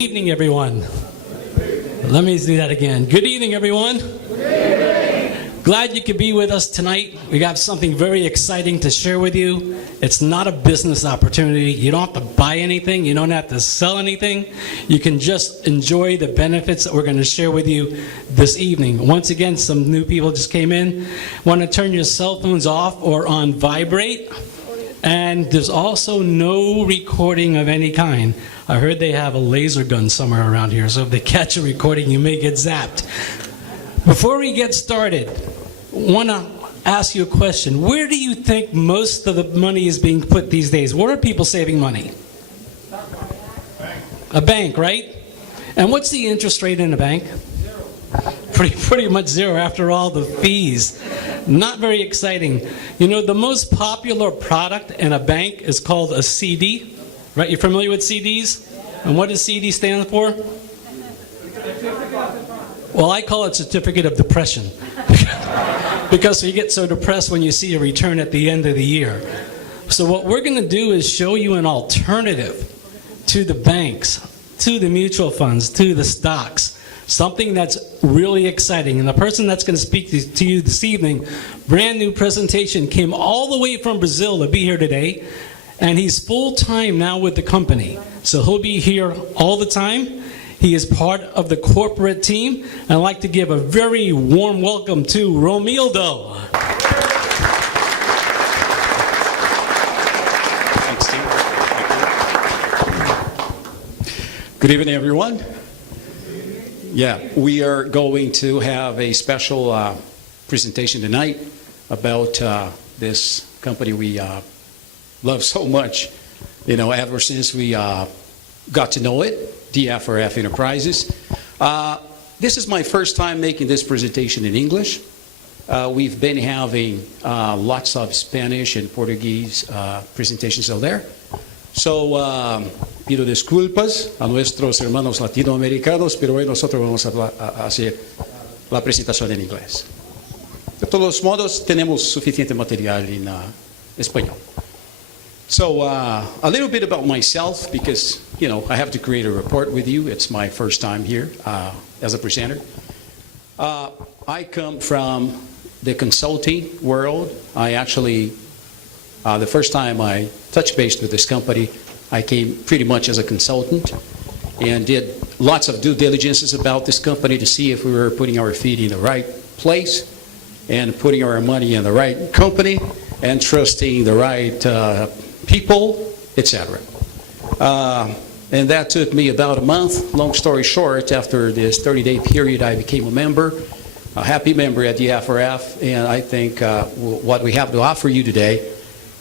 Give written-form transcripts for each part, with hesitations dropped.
Good evening, everyone. Let me do that again. Good evening, everyone. Glad you could be with us tonight. We got something very exciting to share with you. It's not a business opportunity. You don't have to buy anything. You don't have to sell anything. You can just enjoy the benefits that we're going to share with you this evening. Once again, some new people just came in. Want to turn your cell phones off or on vibrate. And there's also no recording of any kind. I heard they have a laser gun somewhere around here, so if they catch a recording, you may get zapped. Before we get started, I want to ask you a question. Where do you think most of the money is being put these days? Where are people saving money? A bank, right? And what's the interest rate in a bank? Pretty much zero after all the fees. Not very exciting. You know, the most popular product in a bank is called a CD. Right? You're familiar with CDs? And what does CD stand for? Well, I call it Certificate of Depression. Because you get so depressed when you see a return at the end of the year. So what we're going to do is show you an alternative to the banks, to the mutual funds, to the stocks. Something that's really exciting. And the person that's going to speak to you this evening, brand new presentation, came all the way from Brazil to be here today. And he's full-time now with the company. So he'll be here all the time. He is part of the corporate team. And I'd like to give a very warm welcome to Romildo. Thanks, Steve. Good evening, everyone. Yeah, we are going to have a special presentation tonight about this company we love so much, you know, ever since we got to know it, DFRF Enterprises. This is my first time making this presentation in English. We've been having lots of Spanish and Portuguese presentations out there. So, pido disculpas a nuestros hermanos latinoamericanos, pero hoy nosotros vamos a hacer la presentación en inglés. De todos modos, tenemos suficiente material en español. So, a little bit about myself, because, you know, I have to create a report with you. It's my first time here as a presenter. I come from the consulting world. I actually, the first time I touched base with this company, I came pretty much as a consultant and did lots of due diligences about this company to see if we were putting our feet in the right place and putting our money in the right company and trusting the right people, etc. And that took me about a month. Long story short, after this 30-day period, I became a member, a happy member at DFRF, and I think what we have to offer you today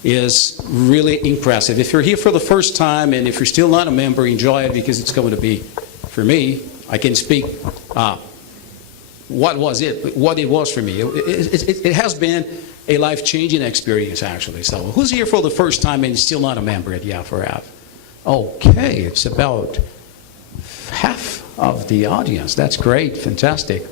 is really impressive. If you're here for the first time, and if you're still not a member, enjoy it, because it's going to be, for me, I can speak what it was for me. It has been a life-changing experience, actually. So who's here for the first time and still not a member at DFRF? Okay, it's about half of the audience. That's great, fantastic.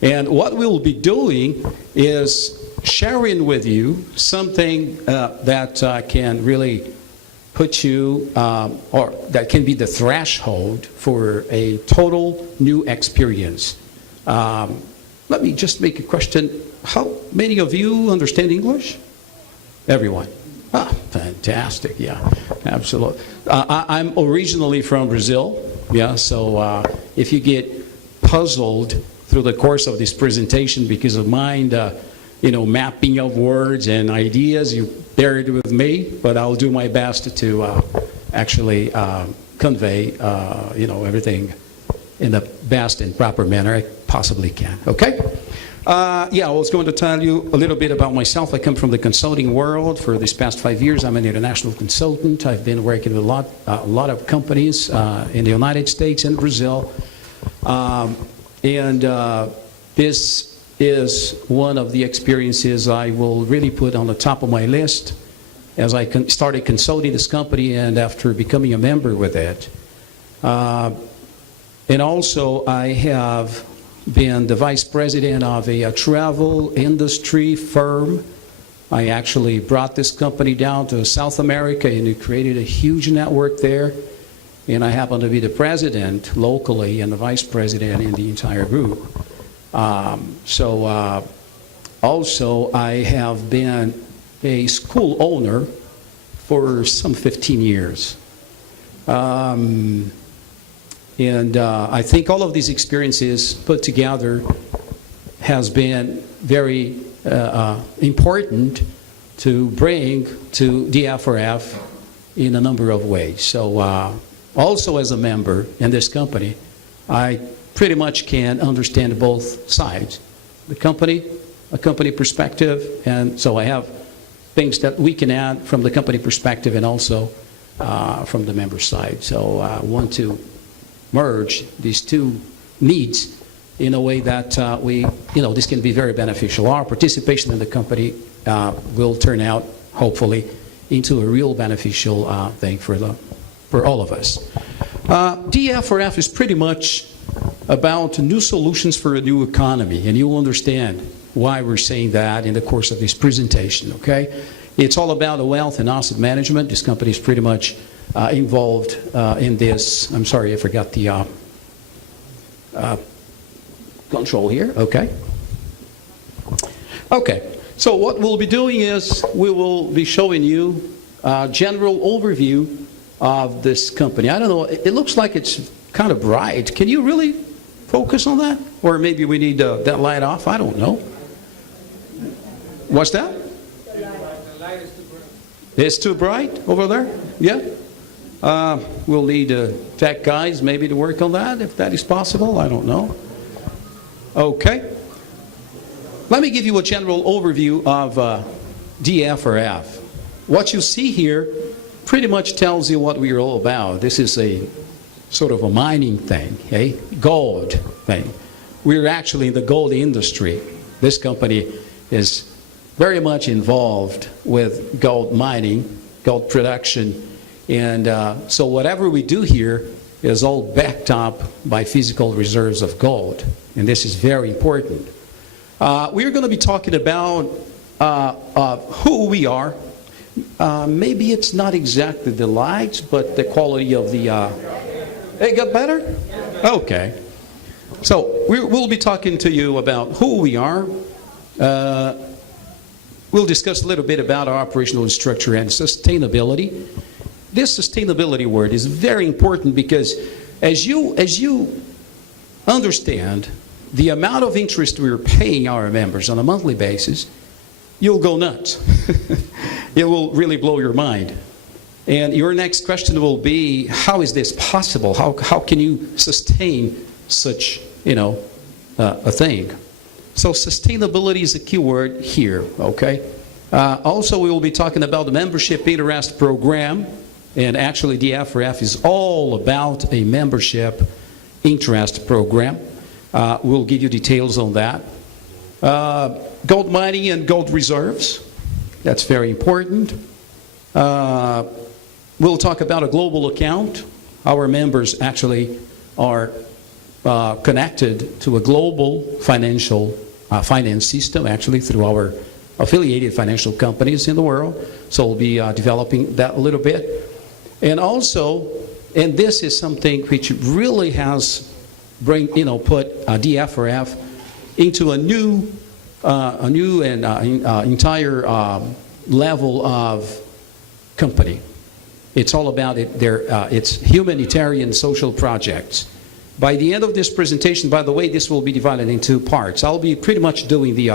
And what we'll be doing is sharing with you something that can really put you, or that can be the threshold for a total new experience. Let me just make a question. How many of you understand English? Everyone. Ah, fantastic, yeah, absolutely. I'm originally from Brazil, yeah, so if you get puzzled through the course of this presentation because of mind, you know, mapping of words and ideas, you bear it with me, but I'll do my best to actually convey, you know, everything in the best and proper manner I possibly can, okay? Yeah, I was going to tell you a little bit about myself. I come from the consulting world. For these past 5 years, I'm an international consultant. I've been working with a lot of companies in the United States and Brazil. This is one of the experiences I will really put on the top of my list as I started consulting this company and after becoming a member with it. And also, I have been the vice president of a travel industry firm. I actually brought this company down to South America and we created a huge network there. and I happen to be the president locally and the vice president in the entire group. Also, I have been a school owner for some 15 years. I think all of these experiences put together has been very important to bring to DFRF in a number of ways. So also as a member in this company, I pretty much can understand both sides. A company perspective, and so I have things that we can add from the company perspective and also from the member side. So I want to merge these two needs in a way that this can be very beneficial. Our participation in the company will turn out, hopefully, into a real beneficial thing for all of us. DFRF is pretty much about new solutions for a new economy, and you'll understand why we're saying that in the course of this presentation, okay? It's all about wealth and asset management. This company is pretty much involved in this. I'm sorry, I forgot the control here, okay? Okay, so what we'll be doing is we will be showing you a general overview of this company. I don't know, it looks like it's kind of bright. Can you really focus on that? Or maybe we need that light off, I don't know. What's that? The light is too bright. It's too bright over there? Yeah? We'll need tech guys maybe to work on that, if that is possible. I don't know. Okay. Let me give you a general overview of DFRF. What you see here pretty much tells you what we're all about. This is a sort of a mining thing, okay? Gold thing. We're actually in the gold industry. This company is very much involved with gold mining, gold production, and so whatever we do here is all backed up by physical reserves of gold, and this is very important. We're going to be talking about who we are. Maybe it's not exactly the lights, but the quality of the... It got better? Okay. So we'll be talking to you about who we are. We'll discuss a little bit about our operational structure and sustainability. This sustainability word is very important because as you understand the amount of interest we're paying our members on a monthly basis, you'll go nuts. It will really blow your mind. And your next question will be, how is this possible? How can you sustain such, a thing? So sustainability is a key word here, okay? Also, we will be talking about the membership interest program. And actually, DFRF is all about a membership interest program. We'll give you details on that. Gold mining and gold reserves. That's very important. We'll talk about a global account. Our members actually are connected to a global finance system, actually through our affiliated financial companies in the world. So we'll be developing that a little bit. And also, and this is something which really has put DFRF into a new and entire level of company. It's all about it's humanitarian social projects. By the end of this presentation, by the way, this will be divided in two parts. I'll be pretty much doing the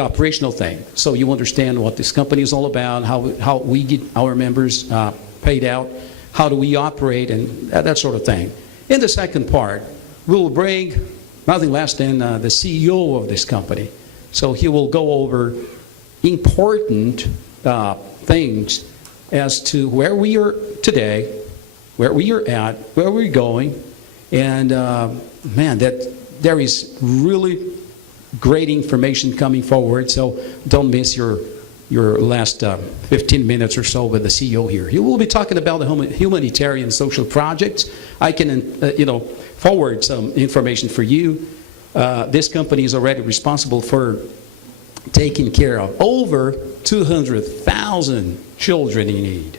operational thing, so you understand what this company is all about, how we get our members paid out, how do we operate, and that sort of thing. In the second part, we'll bring nothing less than the CEO of this company. So he will go over important things as to where we are today, where we are at, where we're going, and that there is really great information coming forward. So don't miss your last 15 minutes or so with the CEO here. He will be talking about the humanitarian social projects. I can forward some information for you. This company is already responsible for taking care of over 200,000 children in need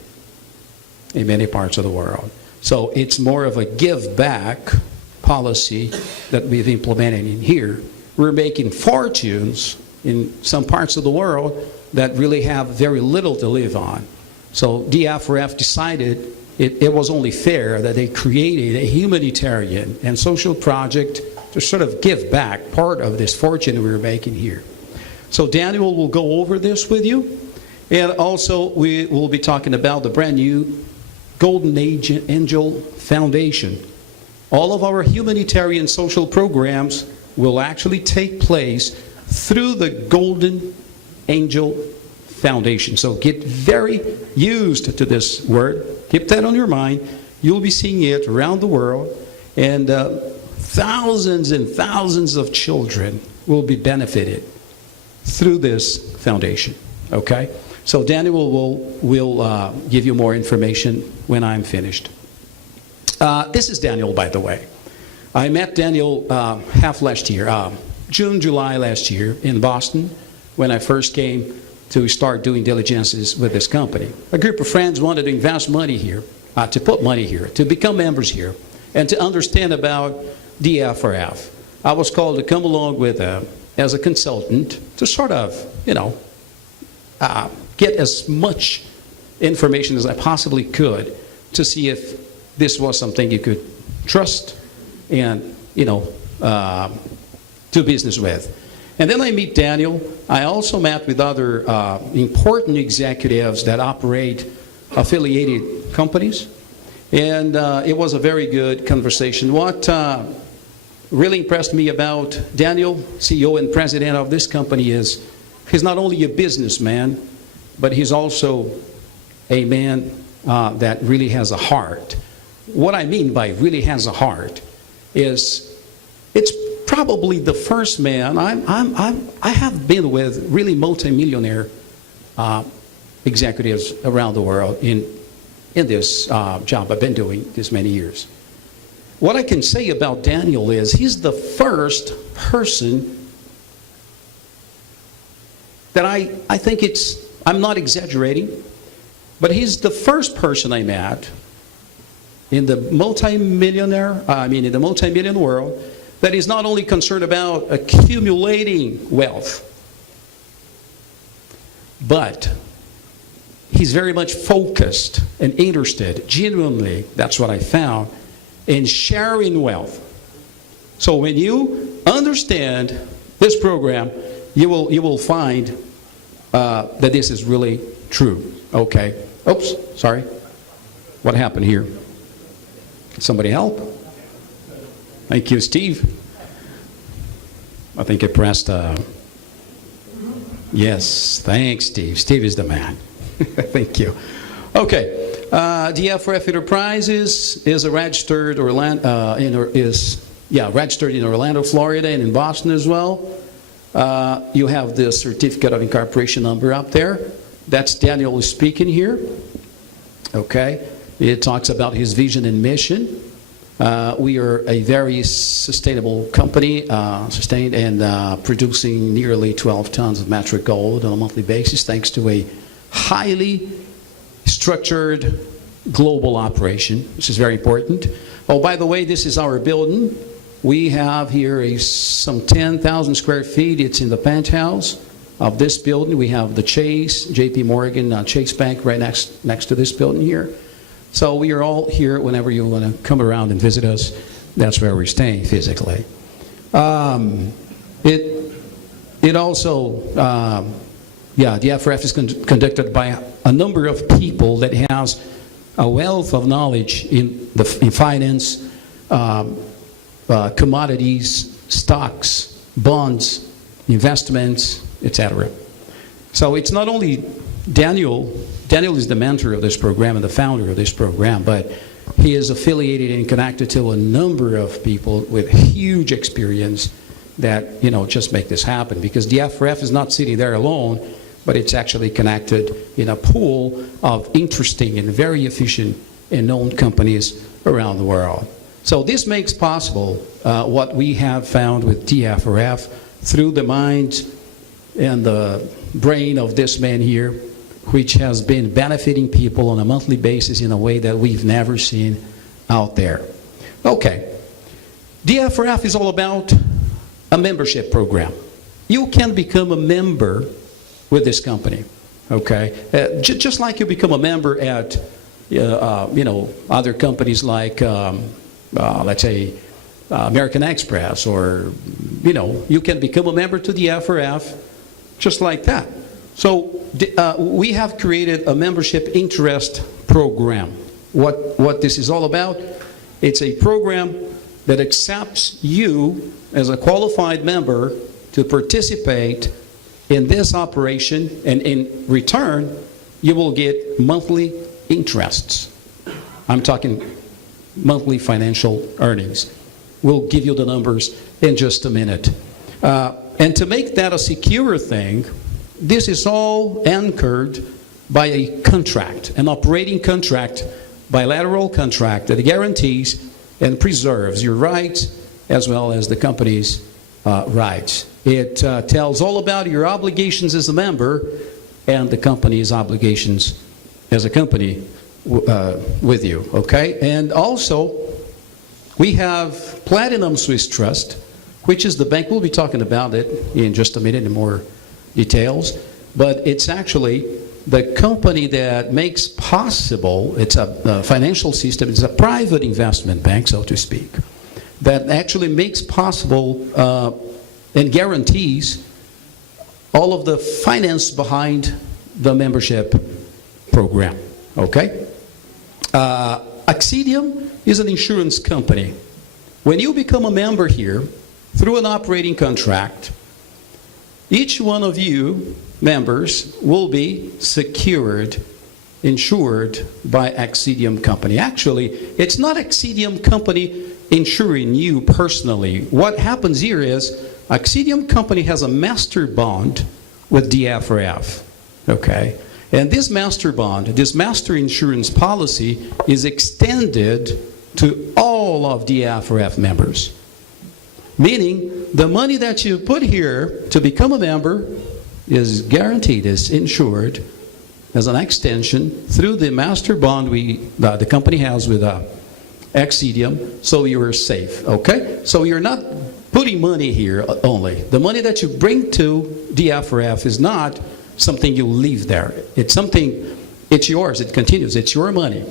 in many parts of the world. So it's more of a give back policy that we've implemented in here. We're making fortunes in some parts of the world that really have very little to live on. So DFRF decided it was only fair that they created a humanitarian and social project to sort of give back part of this fortune we were making here. So Daniel will go over this with you. And also we will be talking about the brand new Golden Angel Foundation. All of our humanitarian social programs will actually take place through the Golden Angel Foundation. So get very used to this word. Keep that on your mind. You'll be seeing it around the world. And thousands and thousands of children will be benefited through this foundation. Okay? So Daniel will give you more information when I'm finished. This is Daniel, by the way. I met Daniel half last year, June, July last year in Boston when I first came to start doing diligences with this company. A group of friends wanted to invest money here, to put money here, to become members here, and to understand about DFRF. I was called to come along with as a consultant to sort of, get as much information as I possibly could to see if this was something you could trust and, do business with. And then I meet Daniel. I also met with other important executives that operate affiliated companies. And it was a very good conversation. What really impressed me about Daniel, CEO and president of this company, is he's not only a businessman, but he's also a man that really has a heart. What I mean by really has a heart is it's probably the first man I have been with really multimillionaire executives around the world in this job I've been doing this many years. What I can say about Daniel is he's the first person that I think I'm not exaggerating, but he's the first person I met in the multi-million world that is not only concerned about accumulating wealth, but he's very much focused and interested, genuinely, that's what I found, in sharing wealth. So when you understand this program, you will find that this is really true. Okay. Oops, sorry. What happened here? Can somebody help? Thank you, Steve. I think I pressed... Yes, thanks, Steve. Steve is the man. Thank you. Okay. DFRF Enterprises is a registered registered in Orlando, Florida, and in Boston as well. You have the certificate of incorporation number up there. That's Daniel speaking here. Okay. It talks about his vision and mission. We are a very sustainable company, sustained and producing nearly 12 tons of metric gold on a monthly basis, thanks to a highly structured global operation, which is very important. Oh, by the way, this is our building. We have here some 10,000 square feet. It's in the penthouse of this building. We have the Chase, JP Morgan, Chase Bank right next to this building here. So we are all here whenever you want to come around and visit us. That's where we're staying physically. It also, DFRF is conducted by a number of people that has a wealth of knowledge in finance, commodities, stocks, bonds, investments, etc. So it's not only Daniel is the mentor of this program and the founder of this program, but he is affiliated and connected to a number of people with huge experience that, just make this happen. Because the DFRF is not sitting there alone, but it's actually connected in a pool of interesting and very efficient and known companies around the world. So this makes possible what we have found with DFRF through the mind and the brain of this man here, which has been benefiting people on a monthly basis in a way that we've never seen out there. Okay. DFRF is all about a membership program. You can become a member with this company, okay? Just like you become a member at, other companies like, let's say, American Express, or, you can become a member to the DFRF just like that. So we have created a membership interest program. What this is all about, it's a program that accepts you as a qualified member to participate in this operation, and in return, you will get monthly interests. I'm talking monthly financial earnings. We'll give you the numbers in just a minute. And to make that a secure thing, this is all anchored by a contract, an operating contract, bilateral contract that guarantees and preserves your rights as well as the company's rights. It tells all about your obligations as a member and the company's obligations as a company with you, okay? And also, we have Platinum Swiss Trust, which is the bank. We'll be talking about it in just a minute in more details, but it's actually the company that makes possible, it's a financial system, it's a private investment bank, so to speak, that actually makes possible and guarantees all of the finance behind the membership program, okay? Accedium is an insurance company. When you become a member here, through an operating contract, each one of you members will be insured by Accedium Company. Actually, it's not Accedium Company insuring you personally. What happens here is Accedium Company has a master bond with DFRF, okay? And this master bond, this master insurance policy is extended to all of DFRF members. Meaning, the money that you put here to become a member is guaranteed, is insured as an extension through the master bond the company has with Accedium, so you're safe, okay? So you're not putting money here only. The money that you bring to DFRF is not something you leave there. It's something, it's yours, it continues, it's your money,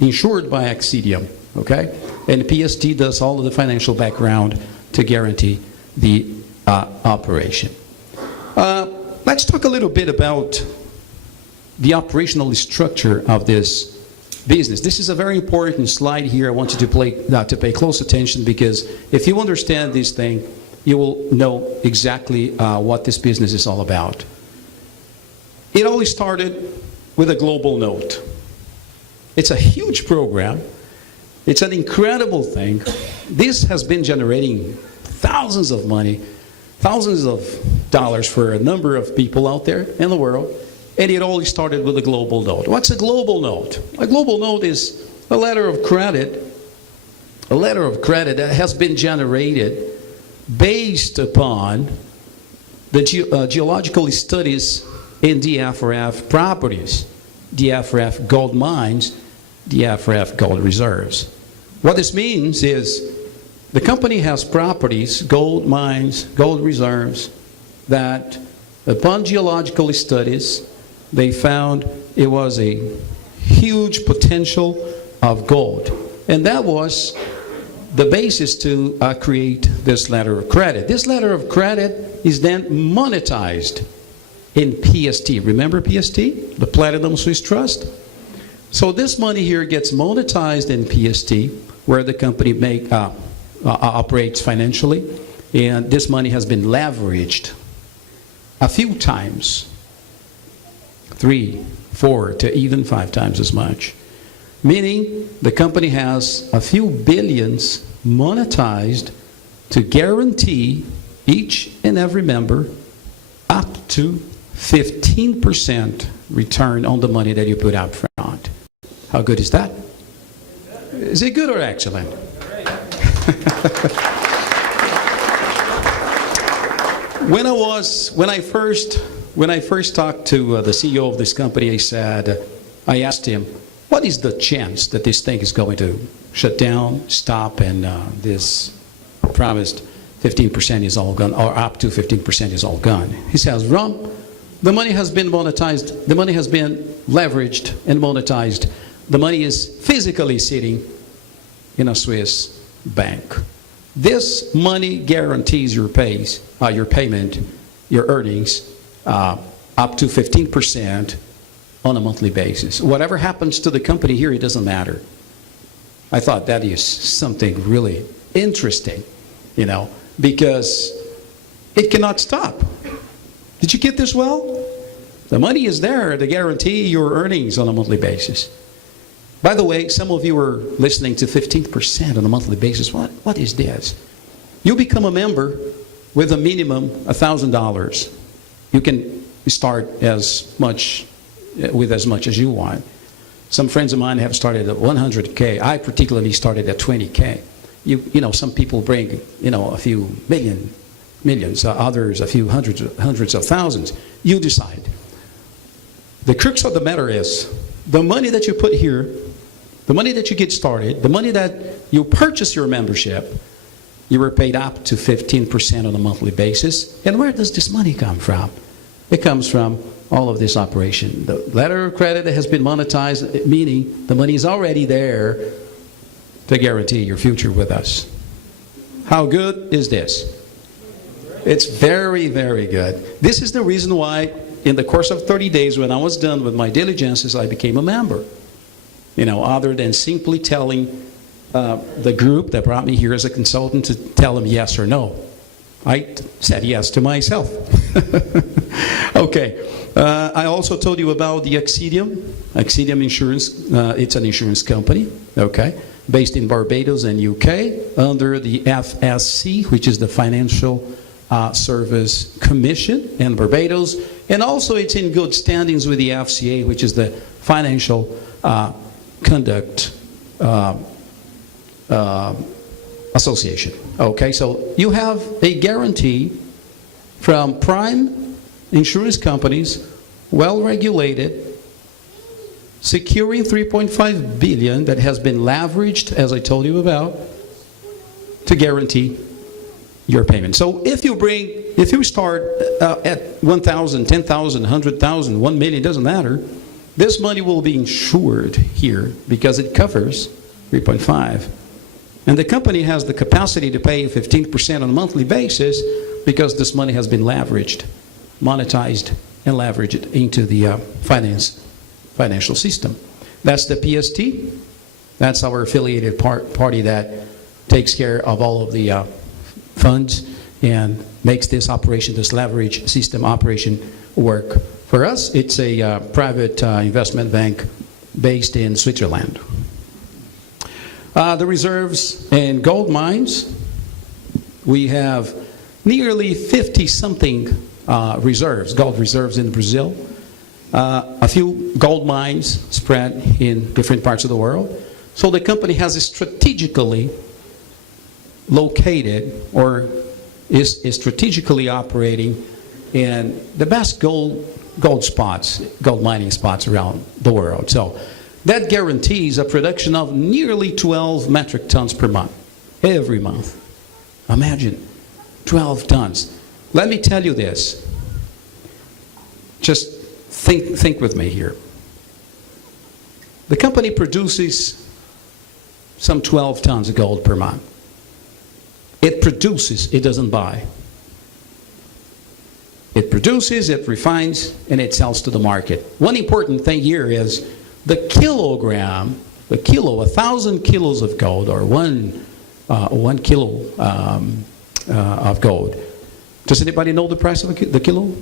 insured by Accedium, okay? And PST does all of the financial background to guarantee the operation. Let's talk a little bit about the operational structure of this business. This is a very important slide here. I want you to pay close attention, because if you understand this thing, you will know exactly what this business is all about. It all started with a global note. It's a huge program. It's an incredible thing. This has been generating thousands of dollars for a number of people out there in the world. And it all started with a global note. What's a global note? A global note is a letter of credit. A letter of credit that has been generated based upon the geological studies in DFRF properties, DFRF gold mines, DFRF gold reserves. What this means is the company has properties, gold mines, gold reserves, that upon geological studies, they found it was a huge potential of gold. And that was the basis to create this letter of credit. This letter of credit is then monetized in PST. Remember PST? The Platinum Swiss Trust? So this money here gets monetized in PST, where the company operates financially. And this money has been leveraged a few times. 3, 4, to even 5 times as much. Meaning the company has a few billions monetized to guarantee each and every member up to 15% return on the money that you put up front. How good is that? Is it good or excellent? When I first talked to the CEO of this company, I asked him, what is the chance that this thing is going to shut down, stop, and this promised 15% is all gone, or up to 15% is all gone? He says, wrong. The money has been monetized. The money has been leveraged and monetized. The money is physically sitting in a Swiss bank. This money guarantees your payment, your earnings, up to 15% on a monthly basis. Whatever happens to the company here, it doesn't matter. I thought that is something really interesting, because it cannot stop. Did you get this well? The money is there to guarantee your earnings on a monthly basis. By the way, some of you are listening to 15% on a monthly basis. What is this? You become a member with a minimum $1,000. You can start with as much as you want. Some friends of mine have started at 100K. I particularly started at 20K. Some people bring, a few millions, others a few hundreds of thousands. You decide. The crux of the matter is, the money that you put here, the money that you get started, the money that you purchase your membership, you were paid up to 15% on a monthly basis. And where does this money come from? It comes from all of this operation. The letter of credit that has been monetized, meaning the money is already there to guarantee your future with us. How good is this? It's very, very good. This is the reason why in the course of 30 days, when I was done with my diligences, I became a member. Other than simply telling the group that brought me here as a consultant to tell them yes or no. I said yes to myself. Okay. I also told you about the Accidium. Accidium Insurance, it's an insurance company, okay, based in Barbados and UK, under the FSC, which is the Financial Service Commission in Barbados, and also it's in good standings with the FCA, which is the Financial Conduct Association. Okay, so you have a guarantee from prime insurance companies, well-regulated, securing $3.5 billion that has been leveraged, as I told you about, to guarantee your payment. So if you start at 1,000, 10,000, 100,000, 1 million, doesn't matter, this money will be insured here because it covers 3.5. And the company has the capacity to pay 15% on a monthly basis because this money has been leveraged, monetized, and leveraged into the financial system. That's the PST. That's our affiliated party that takes care of all of the funds and makes this operation, this leverage system operation, work. For us, it's a private investment bank based in Switzerland. The reserves in gold mines, we have nearly 50-something gold reserves in Brazil. A few gold mines spread in different parts of the world. So the company has strategically located, or is strategically operating in the best gold mining spots around the world. So that guarantees a production of nearly 12 metric tons per month, every month. Imagine, 12 tons. Let me tell you this. Just think with me here. The company produces some 12 tons of gold per month. It produces, it doesn't buy. It produces, it refines, and it sells to the market. One important thing here is the kilogram, 1,000 kilos of gold, or 1 kilo of gold. Does anybody know the price of the kilo?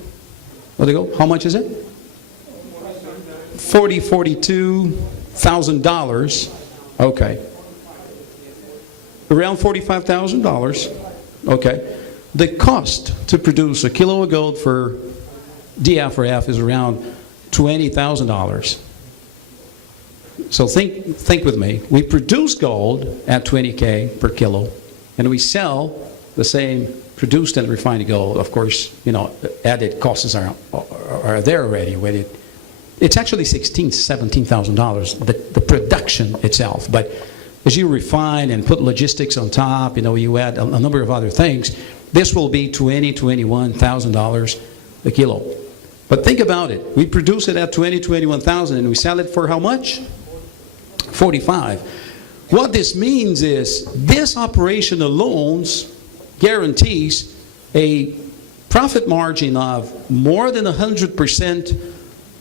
What they go? How much is it? $42,000. Okay. Around $45,000. Okay. The cost to produce a kilo of gold for DFRF is around $20,000. So think with me. We produce gold at 20K per kilo, and we sell the same produced and refined gold. Of course, added costs are there already with it. It's actually $17,000, the production itself. But as you refine and put logistics on top, you add a number of other things, this will be $21,000 a kilo. But think about it. We produce it at $21,000 and we sell it for how much? $45,000. What this means is this operation alone guarantees a profit margin of more than 100%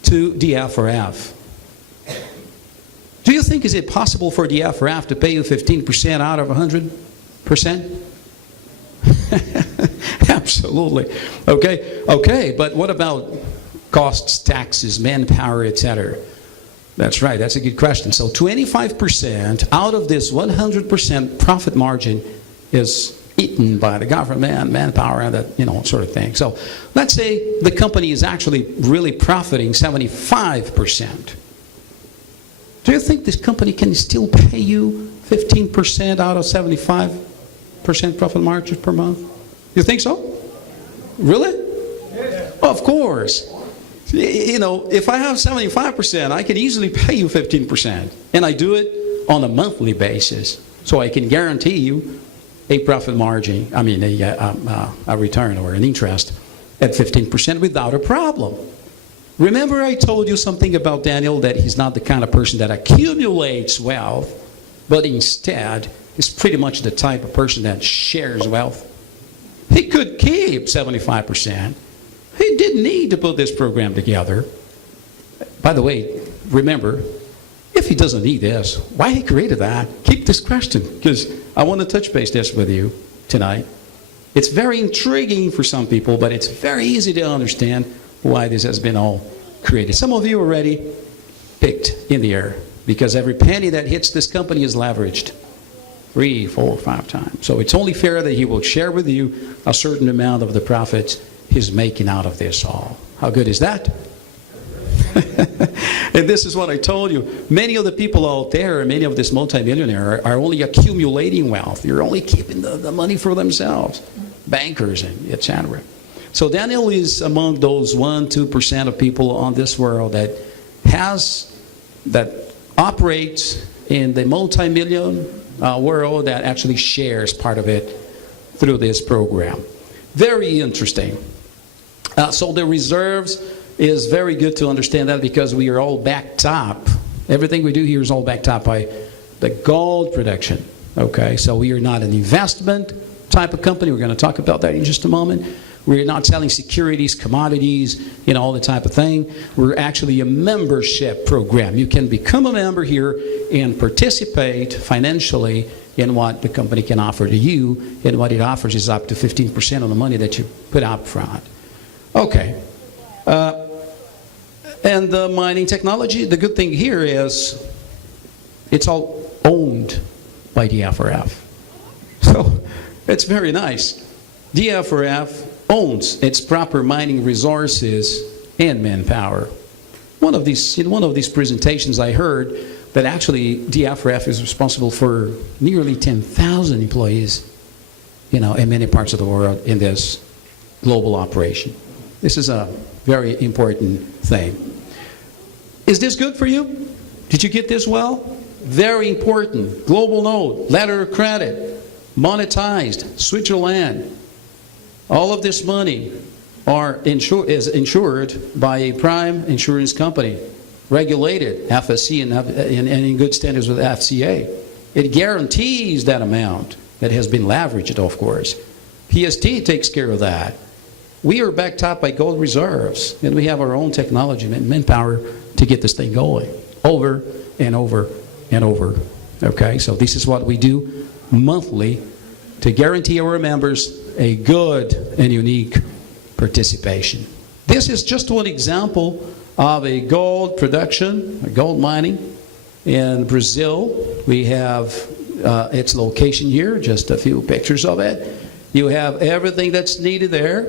to DFRF. Do you think is it possible for DFRF to pay you 15% out of 100%? Absolutely. Okay, but what about costs, taxes, manpower, etc.? That's right, that's a good question. So 25% out of this 100% profit margin is eaten by the government, manpower, and that sort of thing. So let's say the company is actually really profiting 75%. Do you think this company can still pay you 15% out of 75% profit margin per month? You think so? Really? Yes. Of course. If I have 75%, I can easily pay you 15%. And I do it on a monthly basis. So I can guarantee you a profit margin, a return or an interest at 15% without a problem. Remember I told you something about Daniel, that he's not the kind of person that accumulates wealth, but instead is pretty much the type of person that shares wealth. He could keep 75%. He didn't need to put this program together. By the way, remember, if he doesn't need this, why he created that? Keep this question, because I want to touch base this with you tonight. It's very intriguing for some people, but it's very easy to understand why this has been all created. Some of you already picked in the air, because every penny that hits this company is leveraged 3, 4, 5 times. So it's only fair that he will share with you a certain amount of the profits he's making out of this all. How good is that? And this is what I told you. Many of the people out there, many of this multimillionaire are only accumulating wealth. You're only keeping the money for themselves. Bankers and etc. So Daniel is among those 1-2% of people on this world that operates in the multi-million world, that actually shares part of it through this program. Very interesting. So the reserves is very good to understand that, because we are all backed up. Everything we do here is all backed up by the gold production. Okay, so we are not an investment type of company. We're going to talk about that in just a moment. We're not selling securities, commodities, all the type of thing. We're actually a membership program. You can become a member here and participate financially in what the company can offer to you, and what it offers is up to 15% of the money that you put up front. Okay. And the mining technology, the good thing here is it's all owned by DFRF. So it's very nice. DFRF owns its proper mining resources and manpower. In one of these presentations I heard that actually DFRF is responsible for nearly 10,000 employees, in many parts of the world in this global operation. This is a very important thing. Is this good for you? Did you get this well? Very important. Global node, letter of credit, monetized, Switzerland. All of this money is insured by a prime insurance company, regulated, FSC, and in good standards with FCA. It guarantees that amount that has been leveraged, of course. PST takes care of that. We are backed up by gold reserves, and we have our own technology and manpower to get this thing going over and over and over. Okay, so this is what we do monthly to guarantee our members a good and unique participation. This is just one example of a gold production, a gold mining in Brazil. We have its location here, just a few pictures of it. You have everything that's needed there.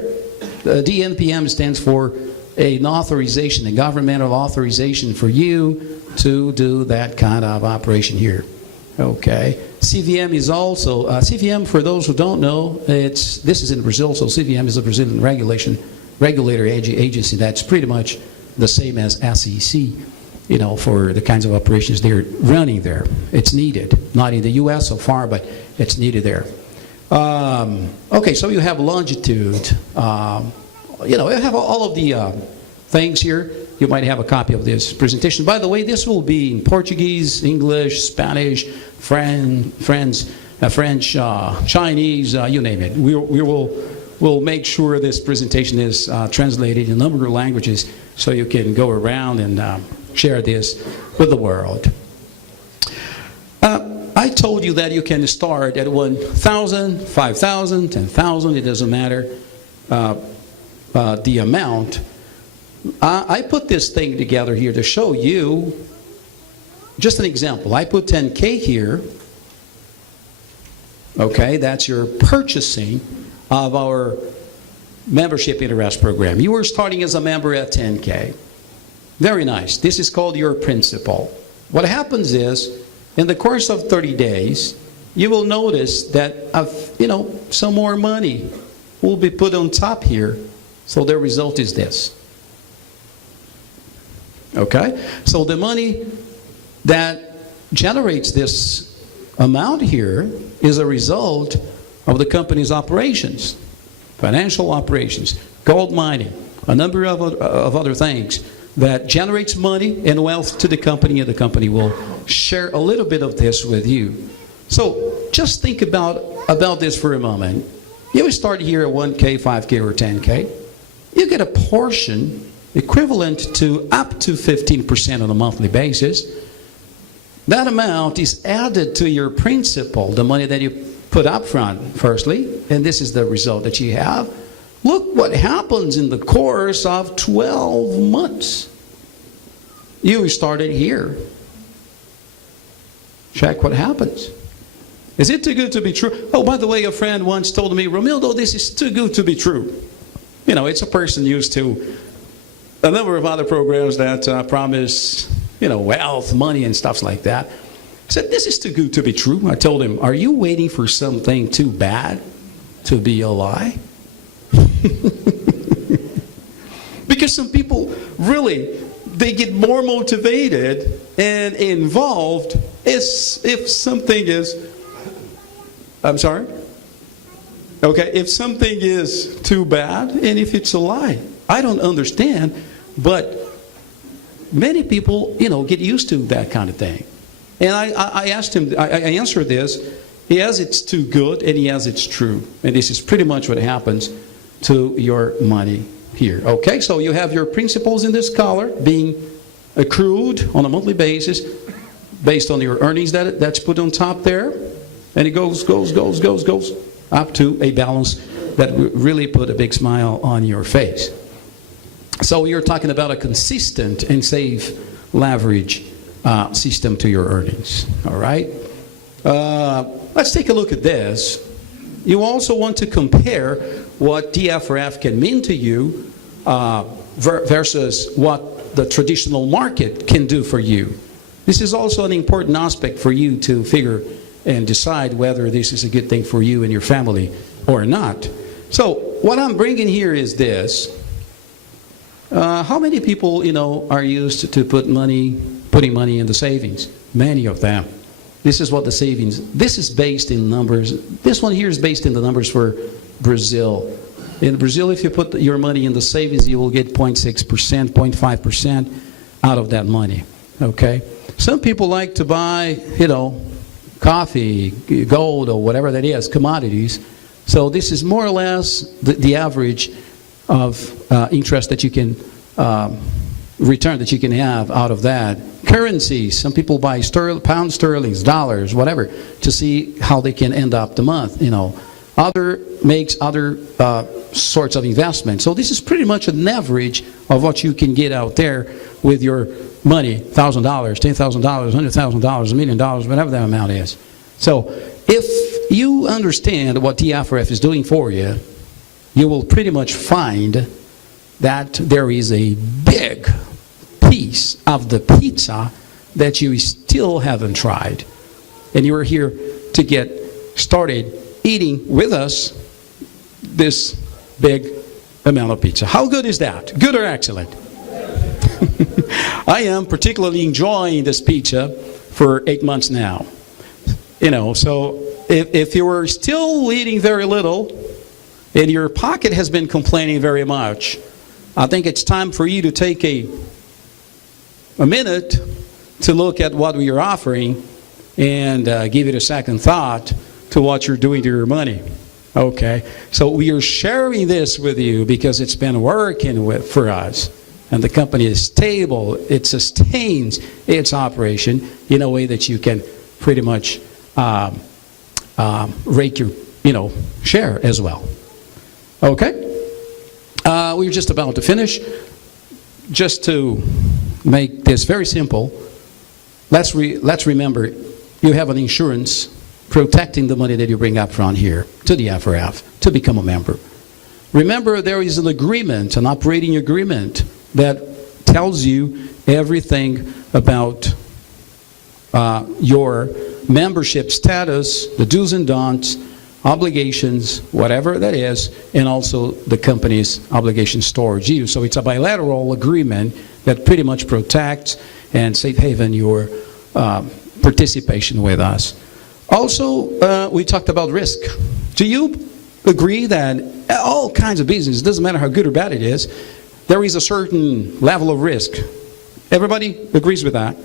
The DNPM stands for an authorization, a governmental authorization for you to do that kind of operation here. Okay. CVM is also, CVM, for those who don't know, this is in Brazil, so CVM is a Brazilian regulator agency that's pretty much the same as SEC, for the kinds of operations they're running there. It's needed. Not in the U.S. so far, but it's needed there. Okay, so you have longitude. You have all of the things here. You might have a copy of this presentation. By the way, this will be in Portuguese, English, Spanish, French, Chinese, you name it. We'll make sure this presentation is translated in a number of languages so you can go around and share this with the world. I told you that you can start at 1,000, 5,000, 10,000, it doesn't matter the amount. I put this thing together here to show you just an example. I put 10K here. Okay, that's your purchasing of our membership interest program. You were starting as a member at 10K. Very nice. This is called your principal. What happens is, in the course of 30 days, you will notice that some more money will be put on top here. So the result is this. Okay? So the money that generates this amount here is a result of the company's operations, financial operations, gold mining, a number of other things that generates money and wealth to the company, and the company will share a little bit of this with you. So just think about this for a moment. You would start here at 1K, 5K, or 10K. You get a portion equivalent to up to 15% on a monthly basis. That amount is added to your principal, the money that you put up front, firstly, and this is the result that you have. Look what happens in the course of 12 months. You started here. Check what happens. Is it too good to be true? Oh, by the way, a friend once told me, Romildo, this is too good to be true. It's a person used to a number of other programs that promise, wealth, money, and stuff like that. I said, this is too good to be true. I told him, are you waiting for something too bad to be a lie? Because some people really, they get more motivated and involved if something is, I'm sorry? Okay, if something is too bad and if it's a lie. I don't understand, but many people, get used to that kind of thing. And I asked him, I answered this, yes, it's too good, and yes, it's true. And this is pretty much what happens to your money here. Okay, so you have your principals in this color being accrued on a monthly basis based on your earnings that's put on top there. And it goes up to a balance that really put a big smile on your face. So you're talking about a consistent and safe leverage system to your earnings. All right? Let's take a look at this. You also want to compare what DFRF can mean to you versus what the traditional market can do for you. This is also an important aspect for you to figure and decide whether this is a good thing for you and your family or not. So what I'm bringing here is this. How many people, are used to putting money in the savings? Many of them. This is what the savings, this is based in numbers. This one here is based in the numbers for Brazil. In Brazil, if you put your money in the savings, you will get 0.6%, 0.5% out of that money. Okay? Some people like to buy, coffee, gold, or whatever that is, commodities. So this is more or less the average of interest that you can return that you can have out of that. Currencies, some people buy pound sterling, dollars, whatever, to see how they can end up the month. Other makes other sorts of investments. So this is pretty much an average of what you can get out there with your money, $1,000, $10,000, $100,000, $1 million, whatever that amount is. So if you understand what DFRF is doing for you, you will pretty much find that there is a big piece of the pizza that you still haven't tried. And you are here to get started eating with us this big amount of pizza. How good is that? Good or excellent? I am particularly enjoying this pizza for 8 months now. So if you were still eating very little and your pocket has been complaining very much, I think it's time for you to take a minute to look at what we are offering and give it a second thought to what you're doing to your money. Okay, so we are sharing this with you because it's been working for us. And the company is stable. It sustains its operation in a way that you can pretty much rake your, share as well. Okay? We're just about to finish. Just to make this very simple, let's remember you have an insurance protecting the money that you bring up front here to the DFRF to become a member. Remember, there is an agreement, an operating agreement that tells you everything about your membership status, the do's and don'ts, obligations, whatever that is, and also the company's obligations towards you. So it's a bilateral agreement that pretty much protects and safe haven your participation with us. Also, we talked about risk. Do you agree that all kinds of business, it doesn't matter how good or bad it is, there is a certain level of risk? Everybody agrees with that?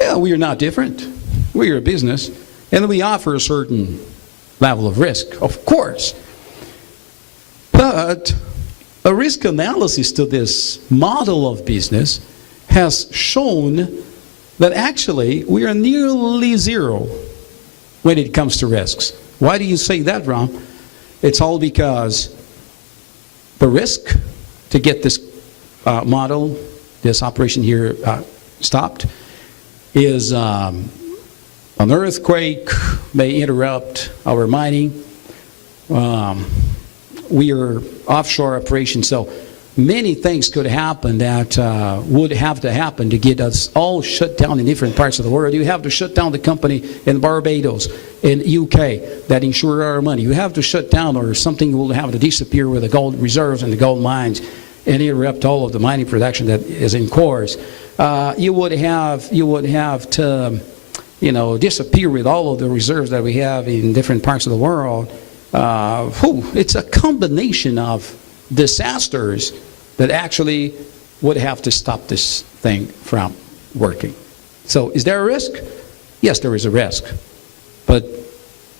Yeah, we are not different. We are a business, and we offer a certain level of risk, of course. But a risk analysis to this model of business has shown that actually we are nearly zero when it comes to risks. Why do you say that, Ron? It's all because the risk to get this model, this operation here stopped, is an earthquake may interrupt our mining. We are offshore operations, so many things could happen that would have to happen to get us all shut down in different parts of the world. You have to shut down the company in Barbados, in UK, that insure our money. You have to shut down, or something will have to disappear with the gold reserves and the gold mines and interrupt all of the mining production that is in course. You would have to, disappear with all of the reserves that we have in different parts of the world. It's a combination of disasters that actually would have to stop this thing from working. So is there a risk? Yes, there is a risk. But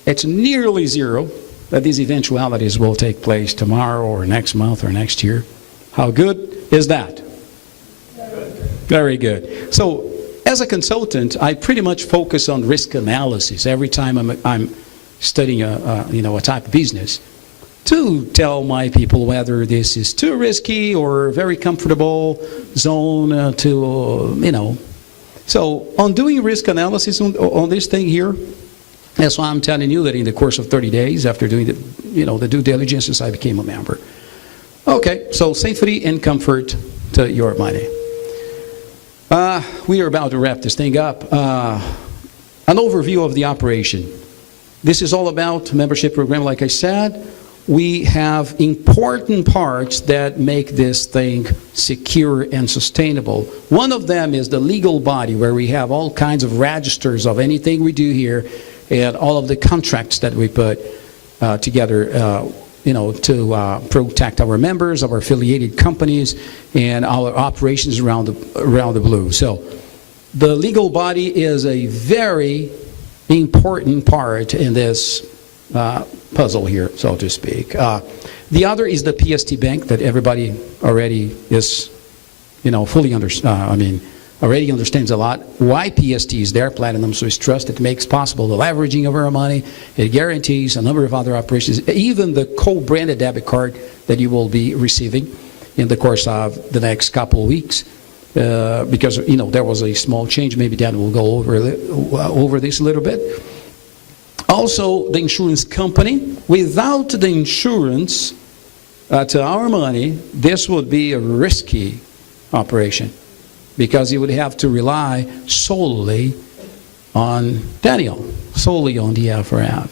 it's nearly zero that these eventualities will take place tomorrow or next month or next year. How good is that? Very good. So as a consultant, I pretty much focus on risk analysis every time I'm studying a type of business, to tell my people whether this is too risky or very comfortable zone So on doing risk analysis on this thing here, that's why I'm telling you that in the course of 30 days after doing the due diligence, I became a member. Okay, so safety and comfort to your money. We are about to wrap this thing up. An overview of the operation. This is all about membership program, like I said. We have important parts that make this thing secure and sustainable. One of them is the legal body, where we have all kinds of registers of anything we do here and all of the contracts that we put together to protect our members, our affiliated companies, and our operations around the blue. So the legal body is a very important part in this puzzle here, so to speak. The other is the PST Bank that everybody already is, fully already understands a lot. Why PST is there, Platinum Swiss Trust. It makes possible the leveraging of our money. It guarantees a number of other operations, even the co-branded debit card that you will be receiving in the course of the next couple of weeks. Because, there was a small change. Maybe Dan will go over this a little bit. Also, the insurance company. Without the insurance to our money, this would be a risky operation, because you would have to rely solely on Daniel, solely on the DFRF.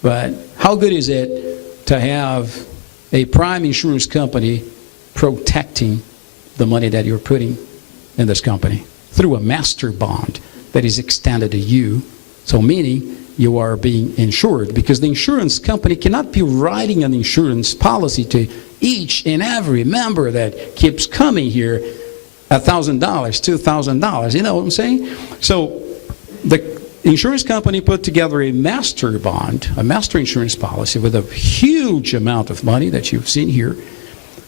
But how good is it to have a prime insurance company protecting the money that you're putting in this company through a master bond that is extended to you. So meaning you are being insured, because the insurance company cannot be writing an insurance policy to each and every member that keeps coming here $1,000, $2,000. You know what I'm saying? So the insurance company put together a master bond, a master insurance policy with a huge amount of money that you've seen here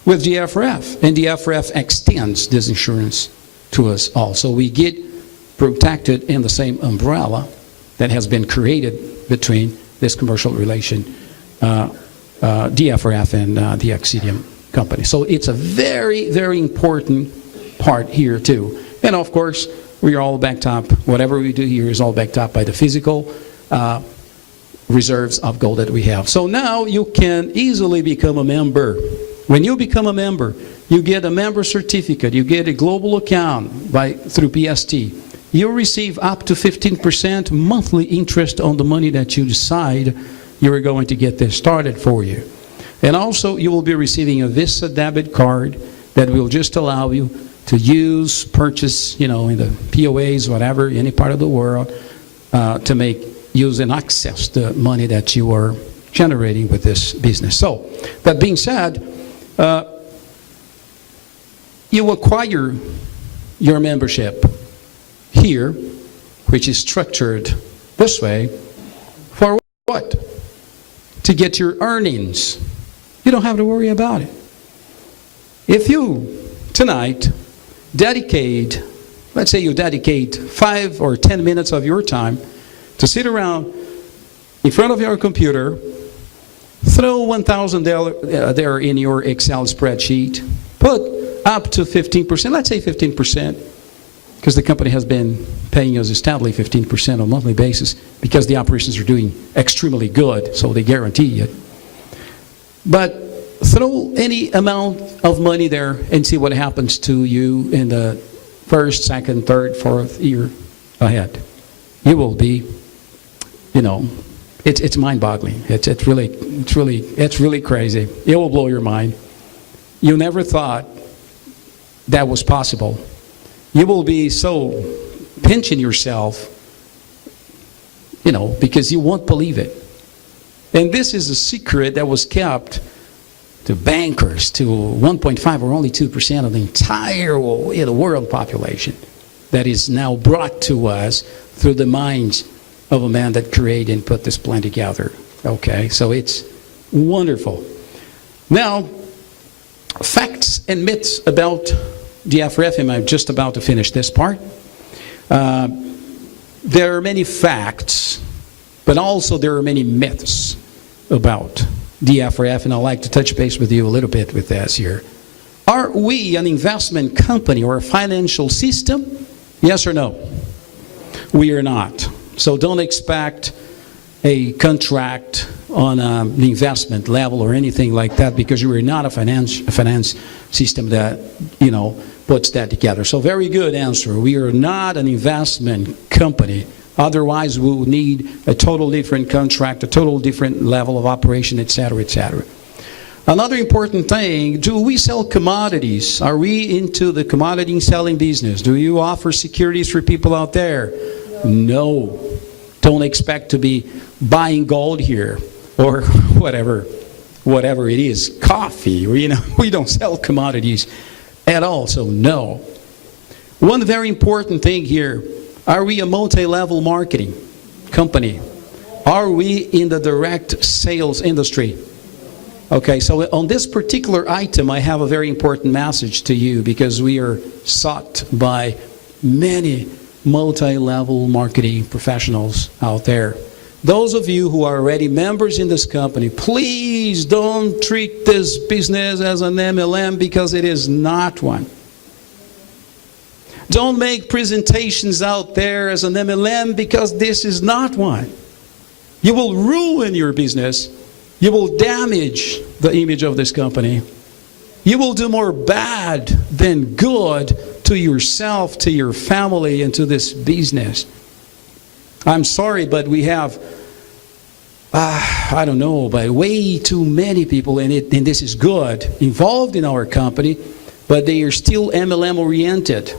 with DFRF. And DFRF extends this insurance to us all. So we get protected in the same umbrella that has been created between this commercial relation, DFRF and the Exedium company. So it's a very, very important part here too. And of course, we are all backed up. Whatever we do here is all backed up by the physical reserves of gold that we have. So now you can easily become a member. When you become a member, you get a member certificate. You get a global account through PST. You'll receive up to 15% monthly interest on the money that you decide you're going to get this started for you. And also, you will be receiving a Visa debit card that will just allow you to use, purchase, in the POAs, whatever, any part of the world, to use and access the money that you are generating with this business. So, that being said, you acquire your membership here, which is structured this way, for what? To get your earnings. You don't have to worry about it. If you, tonight, let's say you dedicate 5 or 10 minutes of your time to sit around in front of your computer, throw $1,000 there in your Excel spreadsheet, put up to 15%, let's say 15%, because the company has been paying us steadily 15% on a monthly basis because the operations are doing extremely good, so they guarantee it. But throw any amount of money there and see what happens to you in the first, second, third, fourth year ahead. You will be, it's mind-boggling. It's really crazy. It will blow your mind. You never thought that was possible. You will be so pinching yourself, because you won't believe it. And this is a secret that was kept to bankers, to 1.5 or only 2% of the entire world population, that is now brought to us through the minds of a man that created and put this plan together. Okay, so it's wonderful. Now, facts and myths about DFRF, and I'm just about to finish this part. There are many facts, but also there are many myths about DFRF, and I'd like to touch base with you a little bit with this here. Are we an investment company or a financial system? Yes or no? We are not. So don't expect a contract on an investment level or anything like that, because you are not a finance system that, puts that together. So very good answer. We are not an investment company. Otherwise, we would need a total different contract, a total different level of operation, etc., etc. Another important thing, do we sell commodities? Are we into the commodity selling business? Do you offer securities for people out there? No. Don't expect to be buying gold here or whatever it is, coffee. We don't sell commodities at all, so no. One very important thing here, are we a multi-level marketing company? Are we in the direct sales industry? Okay, so on this particular item, I have a very important message to you, because we are sought by many multi-level marketing professionals out there. Those of you who are already members in this company, please don't treat this business as an MLM, because it is not one. Don't make presentations out there as an MLM, because this is not one. You will ruin your business. You will damage the image of this company. You will do more bad than good to yourself, to your family, and to this business. I'm sorry, but we have, I don't know, but way too many people, and this is good, involved in our company, but they are still MLM oriented.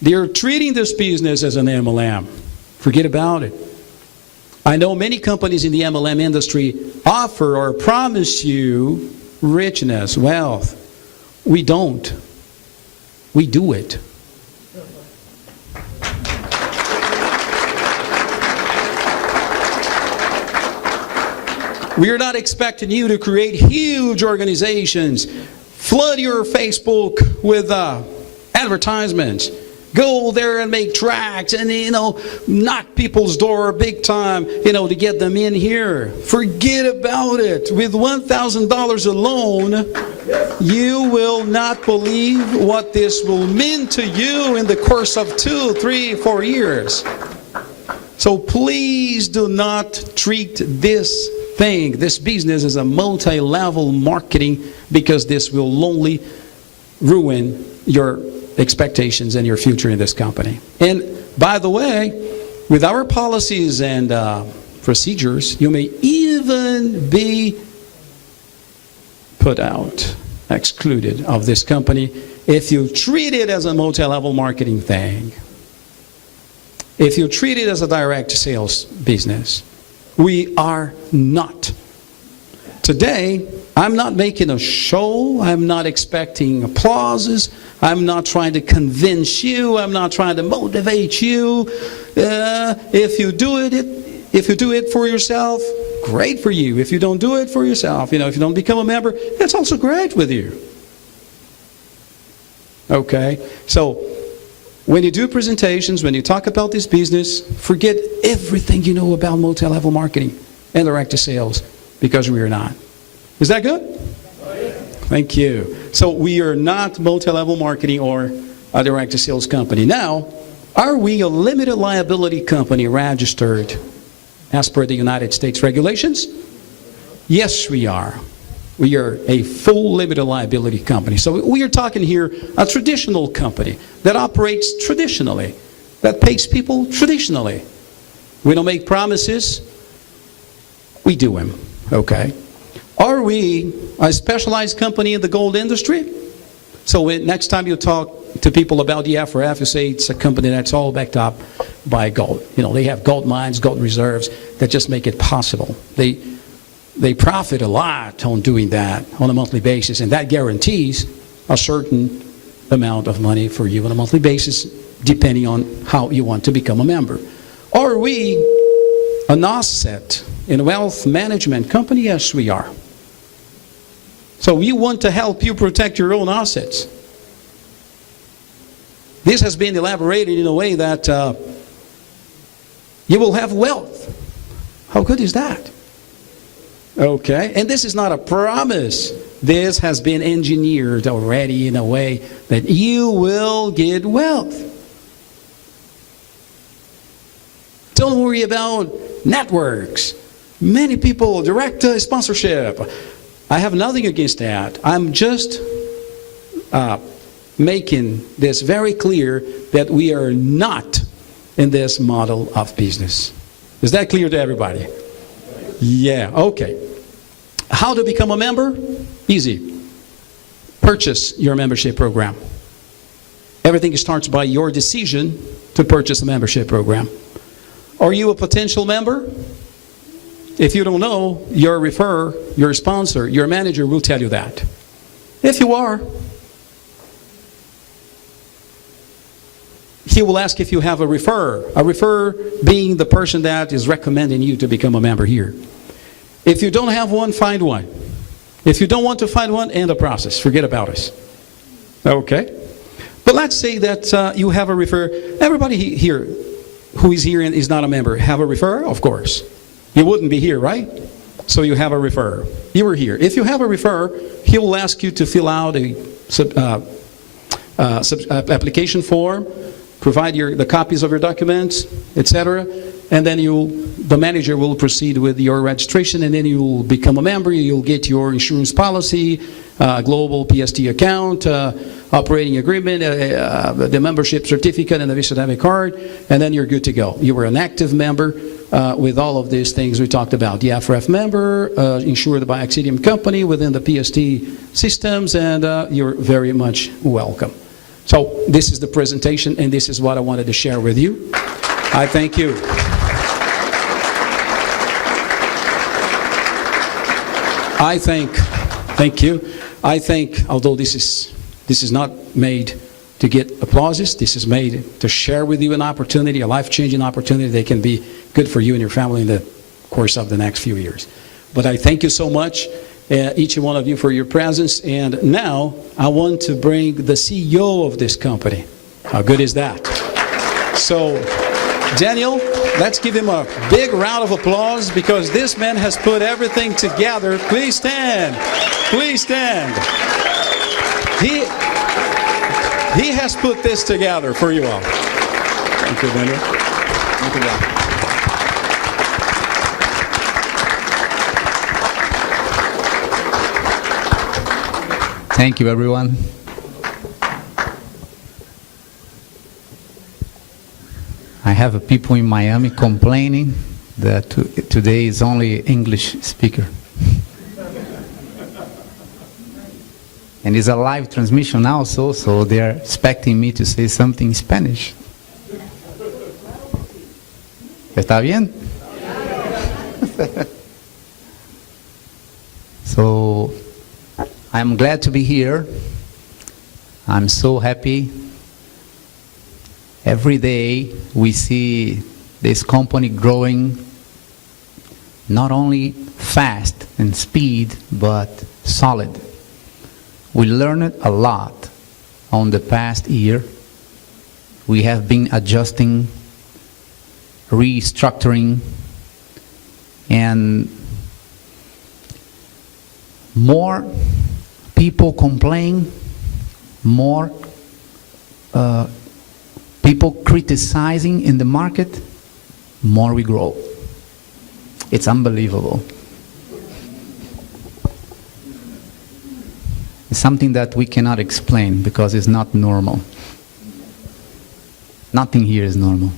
They're treating this business as an MLM. Forget about it. I know many companies in the MLM industry offer or promise you richness, wealth. We don't. We do it. We are not expecting you to create huge organizations, flood your Facebook with advertisements, go there and make tracts and, knock people's door big time, to get them in here. Forget about it. With $1,000 alone, you will not believe what this will mean to you in the course of 2, 3, 4 years. So please do not treat this business as a multi-level marketing, because this will only ruin your expectations and your future in this company. And by the way, with our policies and procedures, you may even be put out, excluded of this company if you treat it as a multi-level marketing thing. If you treat it as a direct sales business. We are not. Today, I'm not making a show. I'm not expecting applauses. I'm not trying to convince you. I'm not trying to motivate you. If you do it for yourself, great for you. If you don't do it for yourself, if you don't become a member, that's also great with you. Okay? So, when you do presentations, when you talk about this business, forget everything you know about multi-level marketing and direct sales, because we are not. Is that good? Thank you. So we are not multi-level marketing or a direct sales company. Now, are we a limited liability company registered as per the United States regulations? Yes, we are. We are a full limited liability company. So we are talking here a traditional company that operates traditionally, that pays people traditionally. We don't make promises. We do them. Okay. Are we a specialized company in the gold industry? So next time you talk to people about DFRF, you say it's a company that's all backed up by gold. They have gold mines, gold reserves that just make it possible. They profit a lot on doing that on a monthly basis, and that guarantees a certain amount of money for you on a monthly basis, depending on how you want to become a member. Are we an asset in a wealth management company? Yes, we are. So we want to help you protect your own assets. This has been elaborated in a way that you will have wealth. How good is that? Okay, and this is not a promise. This has been engineered already in a way that you will get wealth. Don't worry about networks. Many people direct sponsorship. I have nothing against that. I'm just making this very clear that we are not in this model of business. Is that clear to everybody? Yeah, okay. How to become a member? Easy. Purchase your membership program. Everything starts by your decision to purchase a membership program. Are you a potential member? If you don't know, your referrer, your sponsor, your manager will tell you that. If you are, he will ask if you have a referrer. A referrer being the person that is recommending you to become a member here. If you don't have one, find one. If you don't want to find one, end the process. Forget about us. Okay? But let's say that you have a referrer. Everybody here who is here and is not a member have a referrer? Of course. You wouldn't be here, right? So you have a referrer. You were here. If you have a referrer, he will ask you to fill out a application form, provide the copies of your documents, etc. And then the manager will proceed with your registration, and then you'll become a member. You'll get your insurance policy, global PST account, operating agreement, the membership certificate, and the Visa debit card, and then you're good to go. You were an active member with all of these things we talked about. DFRF member, insured by Axidium Company within the PST systems, and you're very much welcome. So this is the presentation, and this is what I wanted to share with you. I thank you. Thank you. I think, although this is not made to get applauses, this is made to share with you an opportunity, a life-changing opportunity that can be good for you and your family in the course of the next few years. But I thank you so much, each and one of you, for your presence. And now I want to bring the CEO of this company. How good is that? So, Daniel, let's give him a big round of applause because this man has put everything together. Please stand. Please stand. He has put this together for you all. Thank you, Daniel. Thank you, Daniel. Thank you, everyone. I have people in Miami complaining that today is only English speaker. And it's a live transmission also, so they're expecting me to say something in Spanish. ¿Está bien? So, I'm glad to be here. I'm so happy. Every day we see this company growing not only fast and speed, but solid. We learned a lot on the past year. We have been adjusting, restructuring, and more people complain, more people criticizing in the market, more we grow. It's unbelievable. It's something that we cannot explain because it's not normal. Nothing here is normal.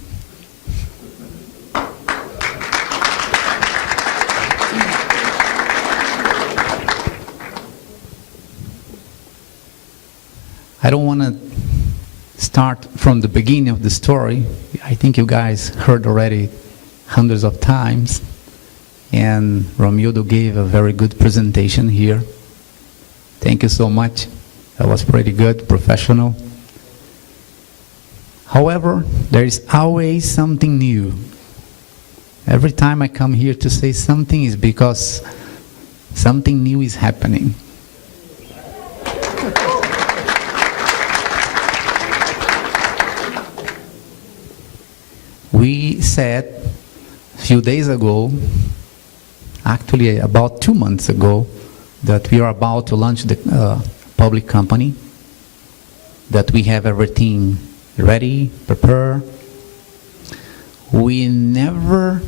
I don't want to start from the beginning of the story. I think you guys heard already hundreds of times, and Romildo gave a very good presentation here. Thank you so much. That was pretty good, professional. However, there is always something new. Every time I come here to say something is because something new is happening. We said a few days ago, actually about 2 months ago, that we are about to launch the public company, that we have everything ready, prepared. We never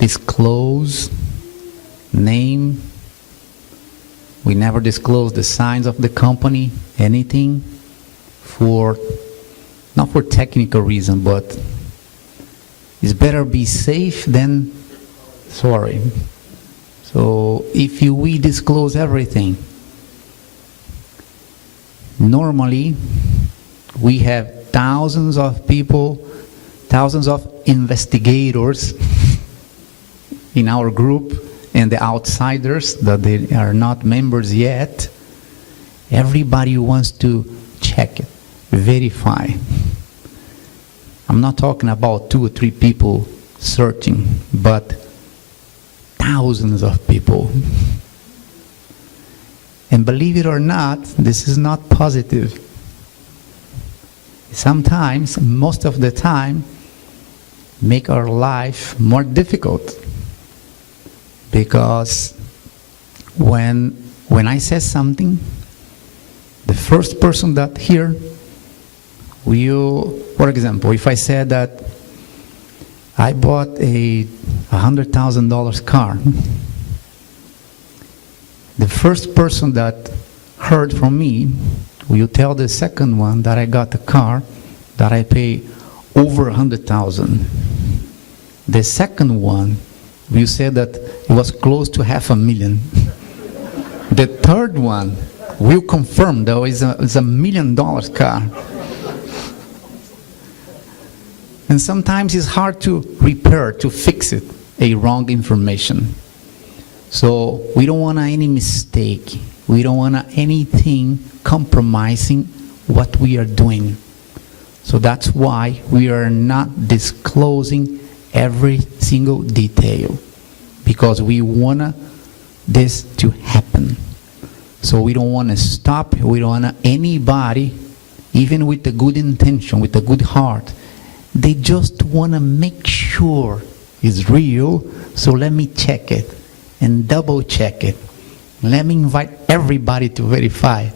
disclose name. We never disclose the signs of the company, anything, not for technical reason, but it's better be safe than sorry. So if we disclose everything, normally we have thousands of people, thousands of investigators in our group, and the outsiders that they are not members yet. Everybody wants to check it, verify. I'm not talking about 2 or 3 people searching, but thousands of people. And believe it or not, this is not positive. Sometimes, most of the time, make our life more difficult. Because when I say something, the first person that hear will, for example, if I said that I bought a $100,000 car, the first person that heard from me will tell the second one that I got a car that I pay over $100,000. The second one will say that it was close to $500,000. The third one We'll confirm, though, it's a $1 million car. And sometimes it's hard to repair, to fix it, a wrong information. So we don't want any mistake. We don't want anything compromising what we are doing. So that's why we are not disclosing every single detail, because we want this to happen. So we don't want to stop. We don't want anybody, even with a good intention, with a good heart, they just want to make sure it's real, so let me check it and double check it. Let me invite everybody to verify.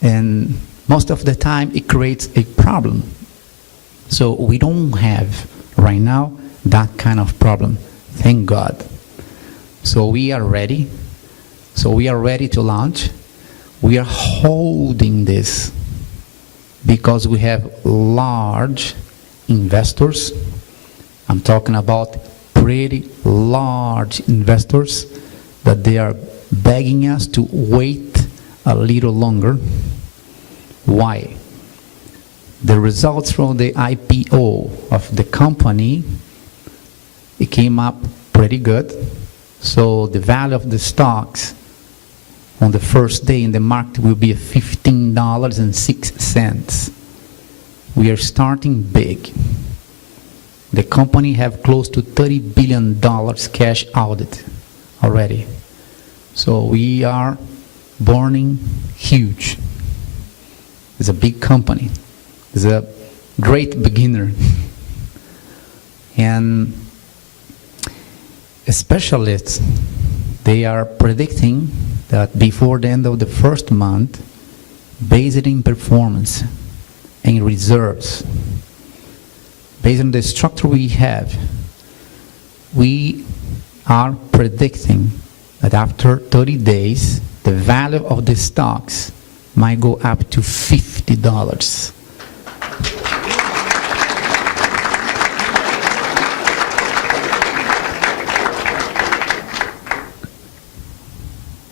And most of the time it creates a problem. So we don't have right now that kind of problem, thank God. So we are ready. So we are ready to launch. We are holding this because we have large investors. I'm talking about pretty large investors that they are begging us to wait a little longer. Why? The results from the IPO of the company, it came up pretty good. So the value of the stocks on the first day in the market will be $15.06. We are starting big. The company have close to $30 billion cash audit already. So we are burning huge. It's a big company. It's a great beginner. And specialists, they are predicting that before the end of the first month, based in performance and reserves, based on the structure we have, we are predicting that after 30 days, the value of the stocks might go up to $50.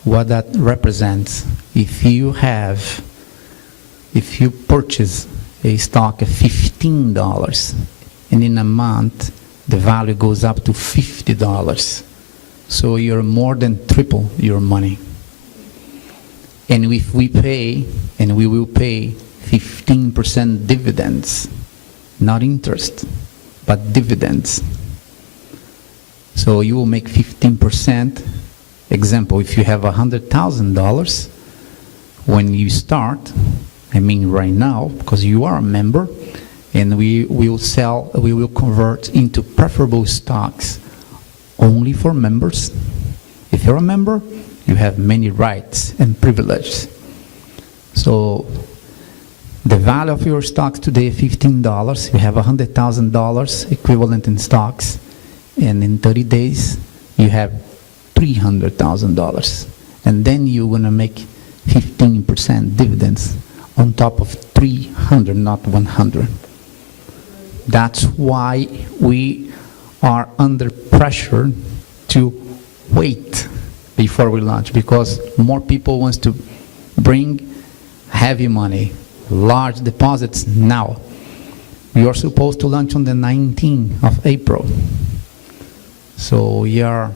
What that represents, if you purchase a stock at $15 and in a month the value goes up to $50, so you're more than triple your money. And if we pay, and we will pay 15% dividends, not interest, but dividends. So you will make 15%. Example, if you have $100,000, when you start, I mean right now, because you are a member, and we will convert into preferable stocks only for members. If you're a member, you have many rights and privileges. So the value of your stocks today is $15. You have $100,000 equivalent in stocks, and in 30 days you have $300,000, and then you're going to make 15% dividends on top of 300, not 100. That's why we are under pressure to wait before we launch, because more people wants to bring heavy money, large deposits now. We are supposed to launch on the 19th of April. So we are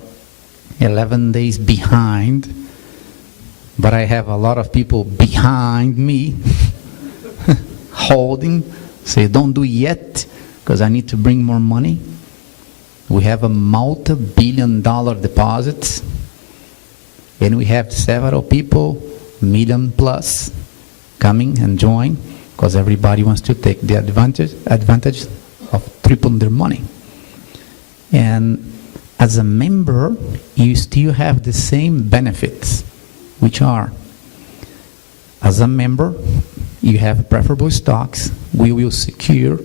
11 days behind, but I have a lot of people behind me holding, say don't do it yet because I need to bring more money. We have a multi-billion-dollar deposits, and we have several people, million plus, coming and join, because everybody wants to take the advantage of tripling their money. And as a member, you still have the same benefits, which are, as a member, you have preferable stocks. We will secure,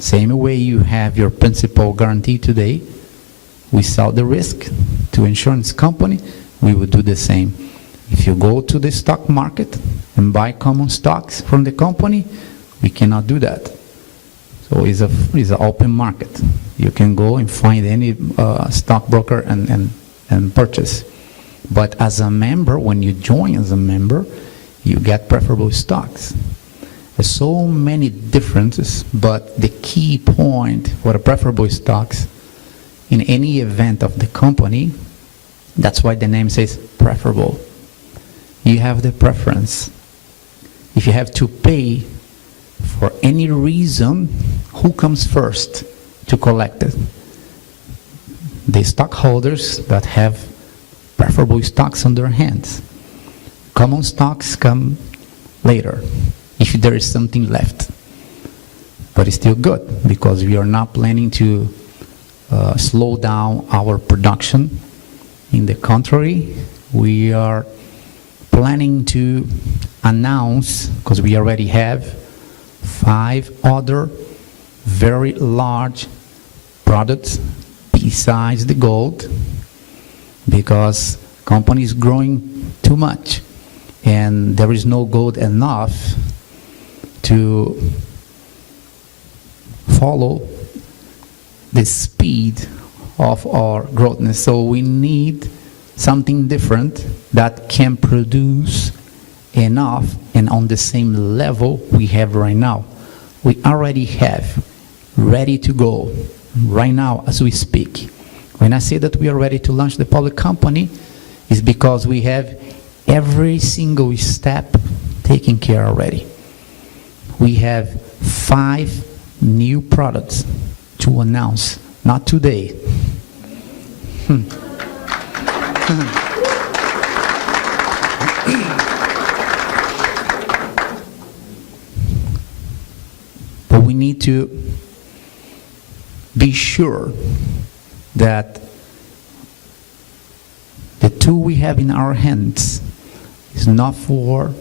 same way you have your principal guarantee today. We sell the risk to insurance company. We will do the same. If you go to the stock market and buy common stocks from the company, we cannot do that. So it's an open market. You can go and find any stockbroker and purchase. But as a member, when you join as a member, you get preferable stocks. There's so many differences, but the key point for the preferable stocks in any event of the company, that's why the name says preferable. You have the preference. If you have to pay for any reason, who comes first to collect it? The stockholders that have preferable stocks on their hands. Common stocks come later, if there is something left. But it's still good, because we are not planning to slow down our production. In the contrary, we are planning to announce, because we already have 5 other very large products besides the gold, because company is growing too much and there is no gold enough to follow the speed of our growth. So we need something different that can produce enough and on the same level we have right now. We already have ready to go right now as we speak. When I say that we are ready to launch the public company, it's because we have every single step taken care already. We have 5 new products to announce, not today. But we need to be sure that the tool we have in our hands is not for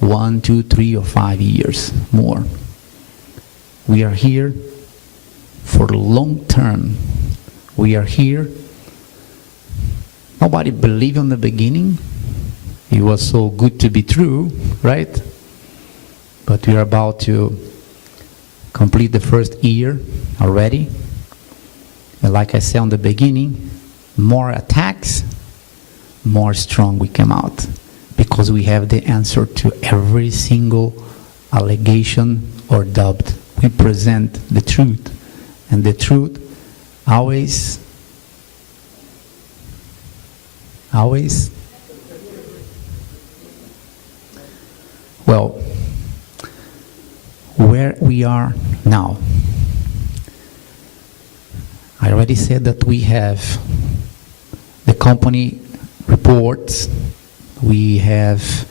1, 2, 3, or 5 years more. We are here for the long term. We are here. Nobody believed in the beginning. It was so good to be true, right? But we are about to complete the first year already. And like I said on the beginning, more attacks, more strong we come out, because we have the answer to every single allegation or doubt. We present the truth, and the truth always well, where we are now. I already said that we have the company reports, we have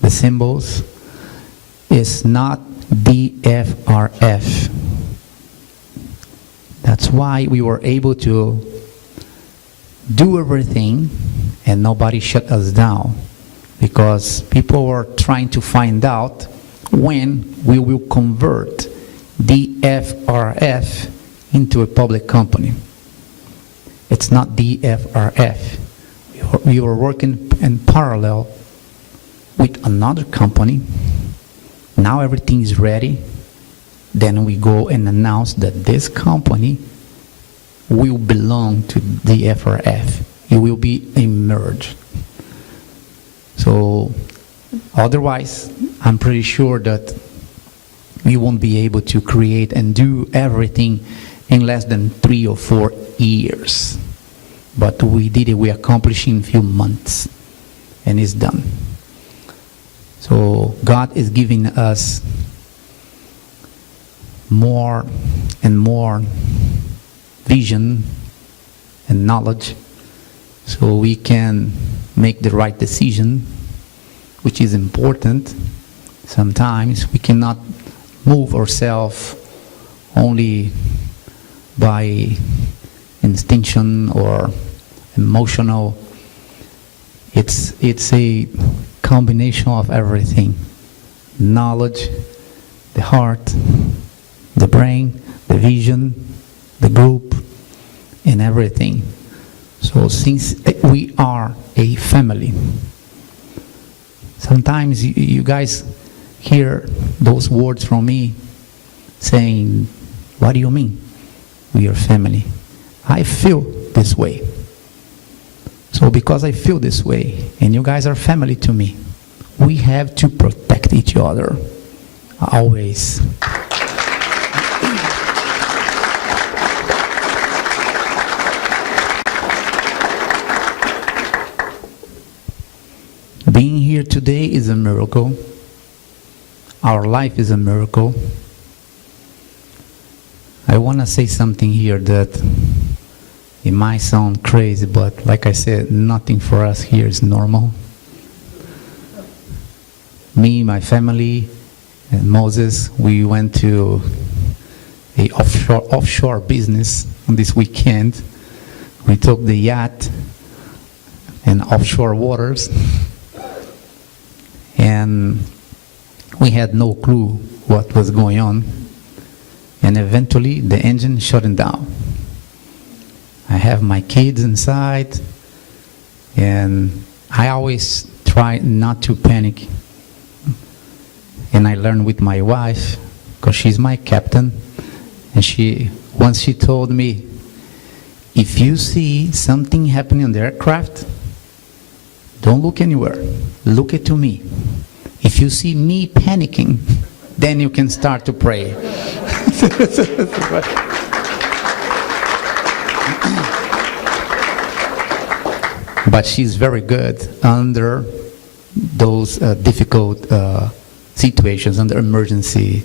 the symbols. It's not DFRF. That's why we were able to do everything and nobody shut us down, because people were trying to find out when we will convert DFRF into a public company. It's not DFRF. We were working in parallel with another company. Now everything is ready. Then we go and announce that this company will belong to DFRF. It will be a merge. So otherwise, I'm pretty sure that we won't be able to create and do everything in less than 3 or 4 years. But we did it, we accomplished in a few months, and it's done. So God is giving us more and more vision and knowledge so we can make the right decision, which is important. Sometimes we cannot move ourselves only by instinction or emotional. It's a combination of everything: knowledge, the heart, the brain, the vision, the group, and everything. So since we are a family, sometimes you guys hear those words from me saying, what do you mean? We are family. I feel this way. So because I feel this way, and you guys are family to me, we have to protect each other, always. Being here today is a miracle. Our life is a miracle. I want to say something here that it might sound crazy, but like I said, nothing for us here is normal. Me, my family, and Moses, we went to a offshore business on this weekend. We took the yacht in offshore waters, and we had no clue what was going on. And eventually, the engine shut down. I have my kids inside, and I always try not to panic. And I learned with my wife, because she's my captain, and once she told me, if you see something happening on the aircraft, don't look anywhere. Look it to me. If you see me panicking, then you can start to pray. But she's very good under those difficult situations, under emergency.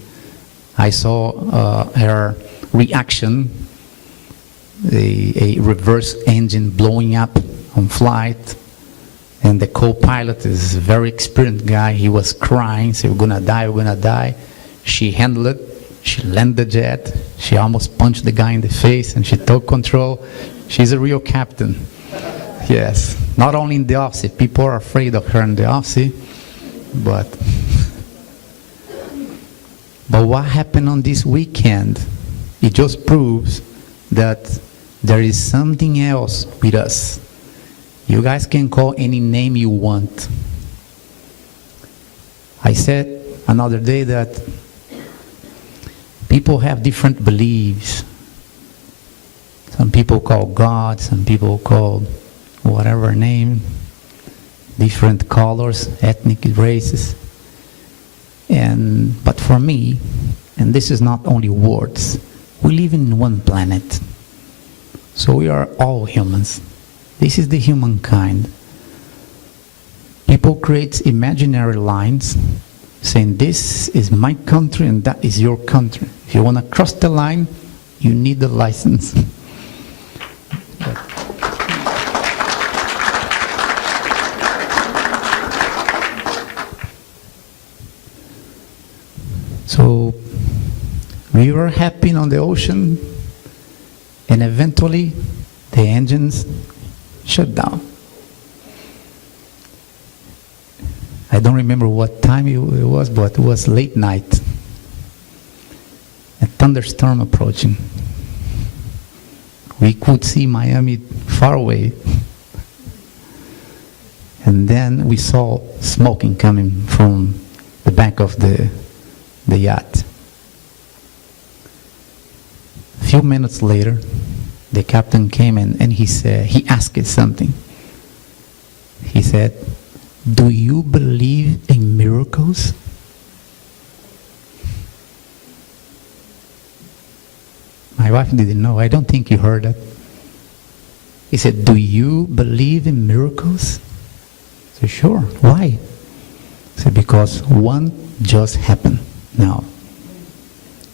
I saw her reaction, a reverse engine blowing up on flight, and the co-pilot is a very experienced guy. He was crying, said, we're gonna die, we're gonna die. She handled it. She landed the jet. She almost punched the guy in the face, and she took control. She's a real captain. Yes, not only in the office. People are afraid of her in the office, but what happened on this weekend, it just proves that there is something else with us. You guys can call any name you want. I said another day that people have different beliefs. Some people call God, some people call whatever name, different colors, ethnic races. But for me, and this is not only words, we live in one planet. So we are all humans. This is the humankind. People create imaginary lines saying this is my country and that is your country. If you want to cross the line, you need a license. So we were happy on the ocean, and eventually the engines shut down. I don't remember what time it was, but it was late night. A thunderstorm approaching. We could see Miami far away. And then we saw smoking coming from the back of the yacht. A few minutes later, the captain came in and he asked us something. He said, do you believe in miracles? My wife didn't know. I don't think you heard that. He said, do you believe in miracles? I said, sure. Why? I said, because one just happened now.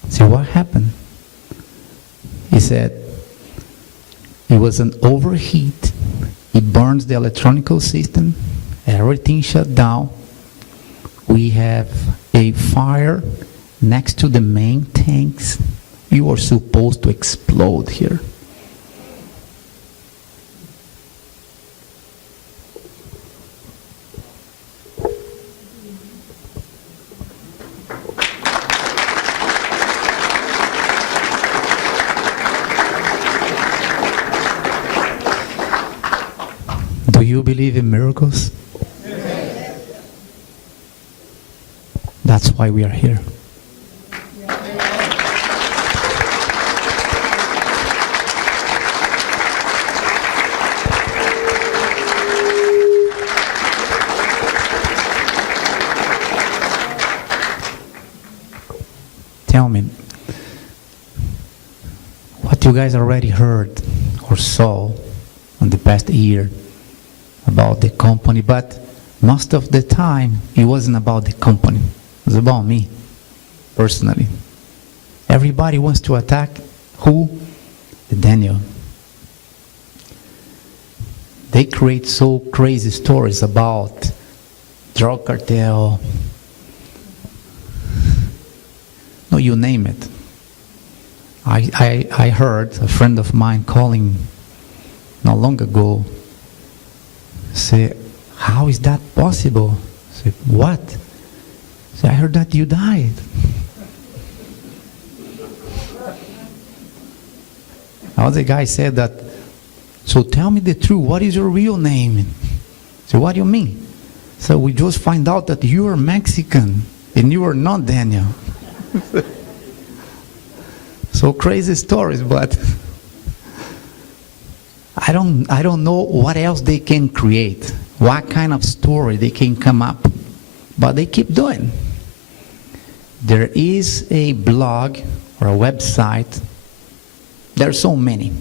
I said, what happened? He said, it was an overheat. It burns the electronic system. Everything shut down. We have a fire next to the main tanks. You are supposed to explode here. Do you believe in miracles? That's why we are here. tell me what you guys already heard or saw in the past year about the company, but most of the time it wasn't about the company. It was about me, personally. Everybody wants to attack who? Daniel. They create so crazy stories about drug cartel. No, you name it. I heard a friend of mine calling not long ago, say, how is that possible? I said, what? Say, I heard that you died. The guy said that, so tell me the truth, what is your real name? So what do you mean? So we just find out that you are Mexican and you are not Daniel. So crazy stories, but I don't know what else they can create, what kind of story they can come up, but they keep doing. There is a blog or a website. There are so many.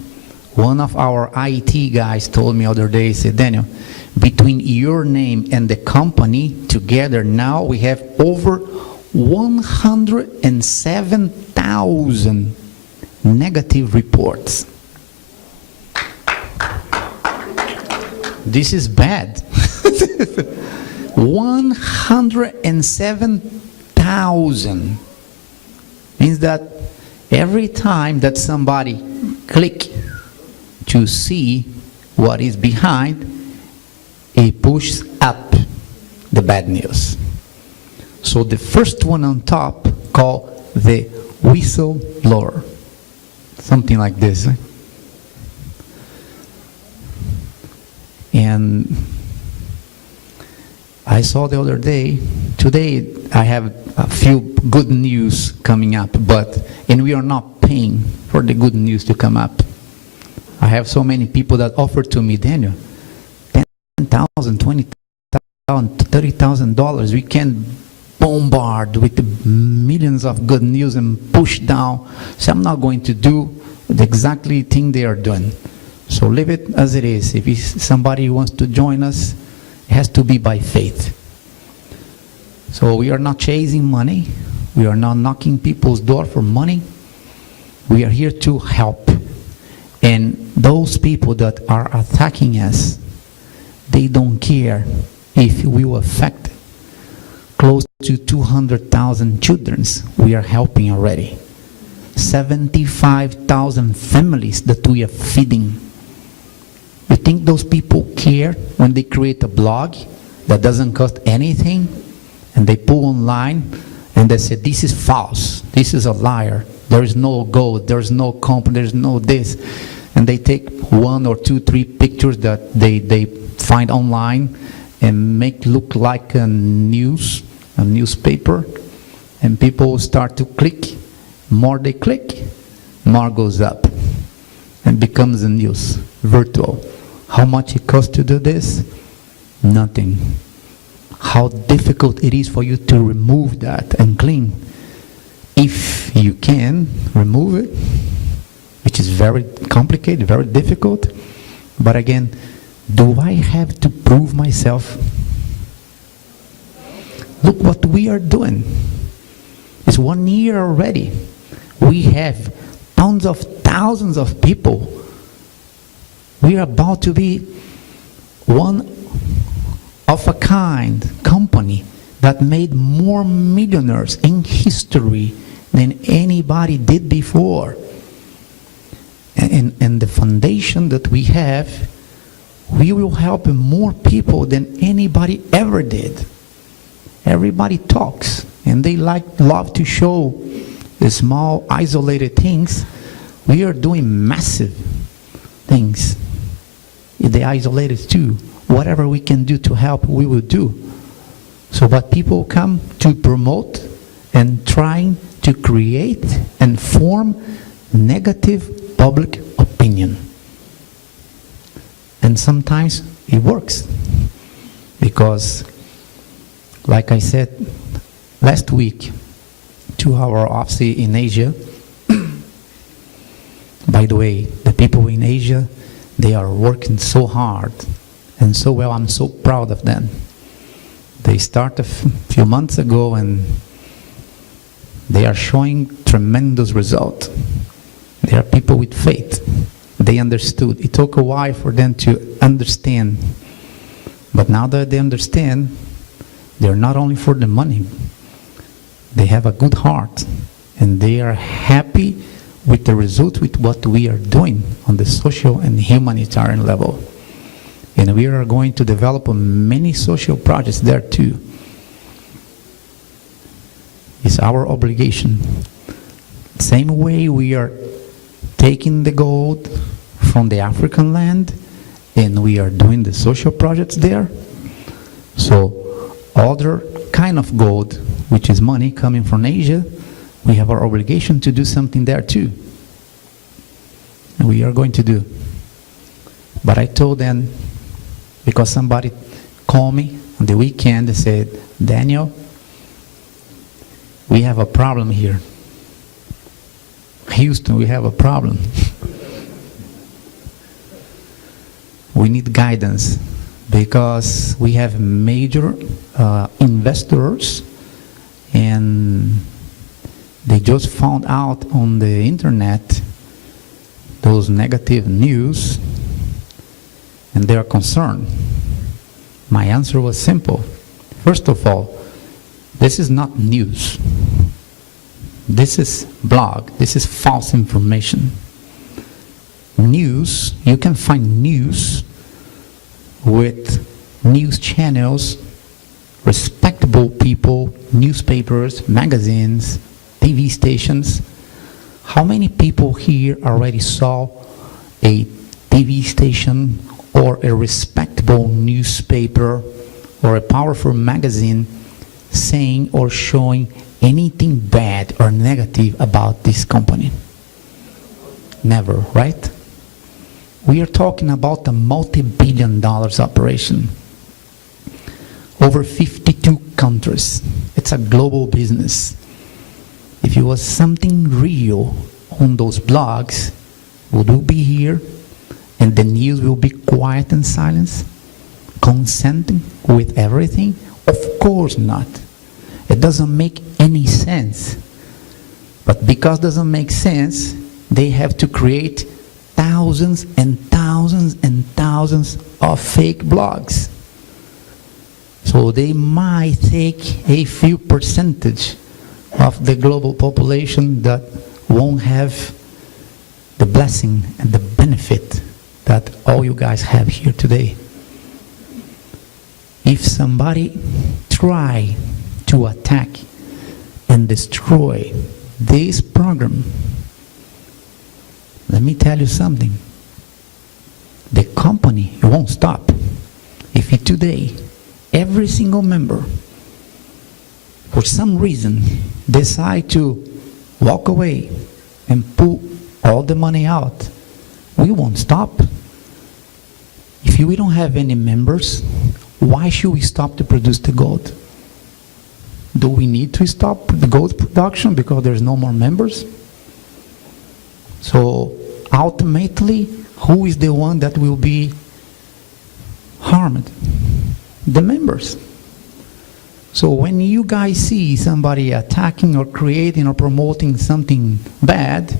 One of our IT guys told me the other day, he said, Daniel, between your name and the company together now we have over 107,000 negative reports. This is bad. 107,000 means that every time that somebody click to see what is behind, it pushes up the bad news. So the first one on top called the whistleblower. Something like this. And I saw the other day, today I have a few good news coming up, and we are not paying for the good news to come up. I have so many people that offer to me, Daniel, $10,000, $20,000, $30,000, we can bombard with the millions of good news and push down. So I'm not going to do the exactly thing they are doing. So leave it as it is. If somebody wants to join us, it has to be by faith. So we are not chasing money. We are not knocking people's door for money. We are here to help. And those people that are attacking us, they don't care if we will affect close to 200,000 children we are helping already. 75,000 families that we are feeding. You think those people care when they create a blog that doesn't cost anything and they put online and they say this is false, this is a liar, there is no gold, there is no company, there is no this, and they take 1 or 2, 3 pictures that they find online and make look like a newspaper, and people start to click. More they click, more goes up and becomes a news, virtual. How much it costs to do this? Nothing. How difficult it is for you to remove that and clean. If you can remove it, which is very complicated, very difficult, but again, do I have to prove myself? Look what we are doing. It's 1 year already. We have tons of thousands of people. We are about to be one of a kind company that made more millionaires in history than anybody did before. And the foundation that we have, we will help more people than anybody ever did. Everybody talks, and they love to show the small, isolated things. We are doing massive things. The isolated too. Whatever we can do to help, we will do. So but people come to promote and trying to create and form negative public opinion. And sometimes it works. Because, like I said last week, to our office in Asia. By the way, the people in Asia, they are working so hard and so well. I'm so proud of them. They started a few months ago and they are showing tremendous results. They are people with faith. They understood. It took a while for them to understand. But now that they understand, they're not only for the money. They have a good heart. And they are happy with the result with what we are doing on the social and humanitarian level. And we are going to develop many social projects there too. It's our obligation. Same way we are taking the gold from the African land and we are doing the social projects there. So other kind of gold, which is money coming from Asia, we have our obligation to do something there too. And we are going to do. But I told them, because somebody called me on the weekend and said, Daniel, we have a problem here. Houston, we have a problem. We need guidance because we have major investors and they just found out on the internet those negative news and they are concerned. My answer was simple. First of all, this is not news. This is blog. This is false information. News, you can find news with news channels, respectable people, newspapers, magazines, TV stations. How many people here already saw a TV station or a respectable newspaper or a powerful magazine saying or showing anything bad or negative about this company? Never, right? We are talking about a multi-billion dollars operation. Over 52 countries. It's a global business. If it was something real on those blogs, would we be here and the news will be quiet and silence, consenting with everything? Of course not. It doesn't make any sense. But because it doesn't make sense, they have to create thousands and thousands and thousands of fake blogs. So they might take a few percentage of the global population that won't have the blessing and the benefit that all you guys have here today. If somebody try to attack and destroy this program, let me tell you something. The company won't stop. If today every single member for some reason decide to walk away and pull all the money out, we won't stop. If we don't have any members, why should we stop to produce the gold? Do we need to stop the gold production because there's no more members? So ultimately, who is the one that will be harmed? The members. So when you guys see somebody attacking or creating or promoting something bad,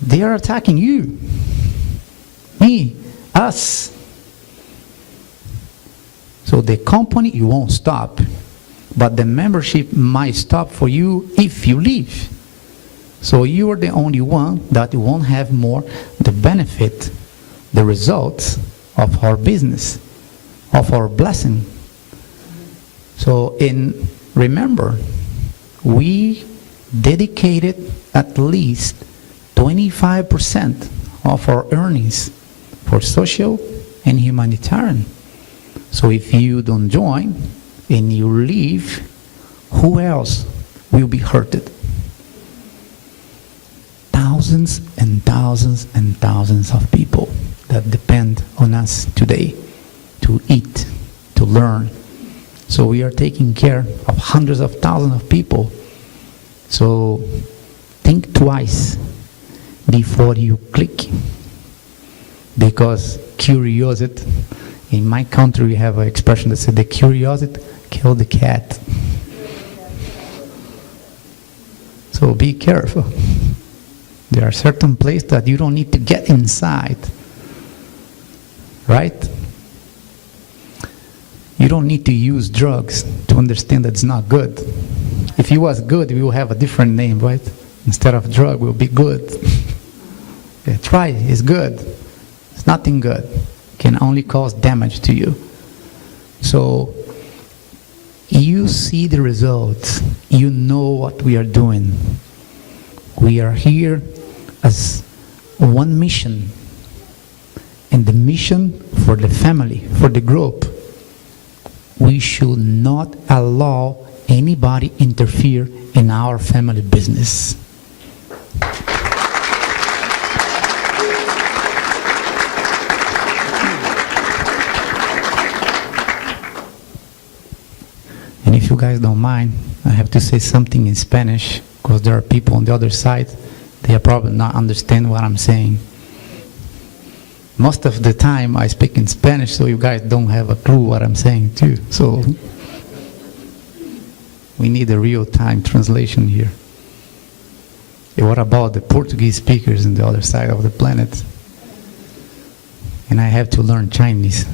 they are attacking you, me, us. So the company, you won't stop, but the membership might stop for you if you leave. So you are the only one that won't have more the benefit, the results of our business, of our blessing. So remember, we dedicated at least 25% of our earnings for social and humanitarian. So if you don't join and you leave, who else will be hurted? Thousands and thousands and thousands of people that depend on us today to eat, to learn. So we are taking care of hundreds of thousands of people, So think twice before you click, because curiosity, in my country we have an expression that says the curiosity killed the cat. So be careful. There are certain places that you don't need to get inside, right? You don't need to use drugs to understand that it's not good. If it was good, we will have a different name, right? Instead of drug, we'll be good. Yeah, try it, it's good. It's nothing good. It can only cause damage to you. So, you see the results. You know what we are doing. We are here as one mission. And the mission for the family, for the group, we should not allow anybody interfere in our family business. And if you guys don't mind, I have to say something in Spanish, because there are people on the other side, they are probably not understand what I'm saying. Most of the time I speak in Spanish, so you guys don't have a clue what I'm saying too. So we need a real-time translation here. And what about the Portuguese speakers on the other side of the planet? And I have to learn Chinese.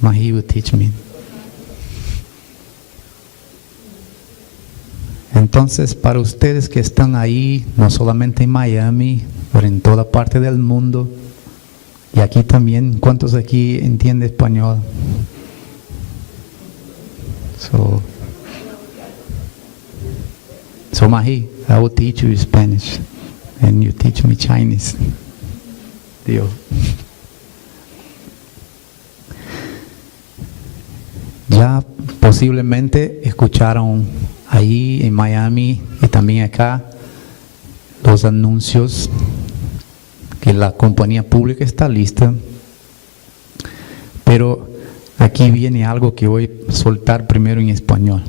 Mahi will teach me. Entonces, para ustedes que están ahí, no solamente en Miami, pero en toda parte del mundo, y aquí también, ¿cuántos aquí entienden español? So Mahi, I will teach you Spanish, and you teach me Chinese. Deal. Ya posiblemente escucharon ahí en Miami y también acá los anuncios que la compañía pública está lista, pero aquí viene algo que voy a soltar primero en español.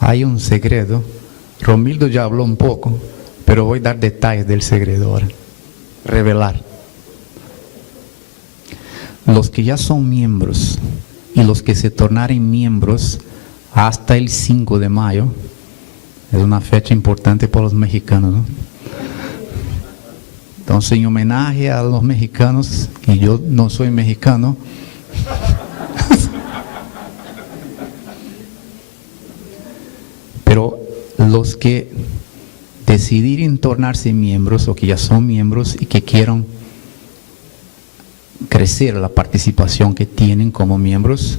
Hay un secreto. Romildo ya habló un poco, pero voy a dar detalles del secreto ahora. Revelar. Los que ya son miembros y los que se tornaren miembros hasta el 5 de mayo, es una fecha importante para los mexicanos, ¿no? Entonces, en homenaje a los mexicanos, y yo no soy mexicano, pero los que decidieren tornarse miembros o que ya son miembros y que quieran crecer la participación que tienen como miembros,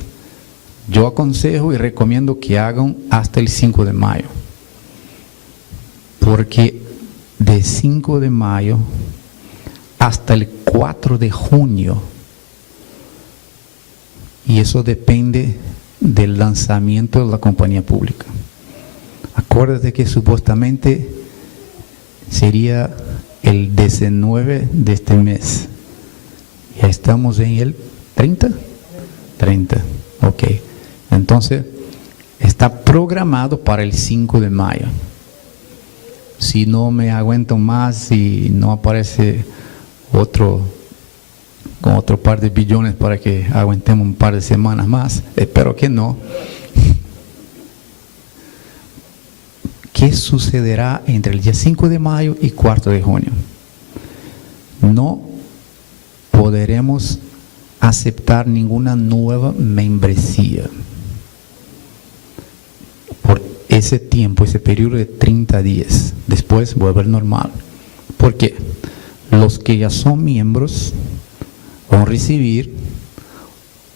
yo aconsejo y recomiendo que hagan hasta el 5 de mayo. Porque de 5 de mayo hasta el 4 de junio, y eso depende del lanzamiento de la compañía pública. Acuérdate que supuestamente sería el 19 de este mes. Ya estamos en el 30. Ok. Entonces, está programado para el 5 de mayo. Si no me aguanto más y no aparece con otro par de billones para que aguantemos un par de semanas más, espero que no. ¿Qué sucederá entre el día 5 de mayo y 4 de junio? No podremos aceptar ninguna nueva membresía por ese tiempo, ese periodo de 30 días. Después volver normal. Porque los que ya son miembros van a recibir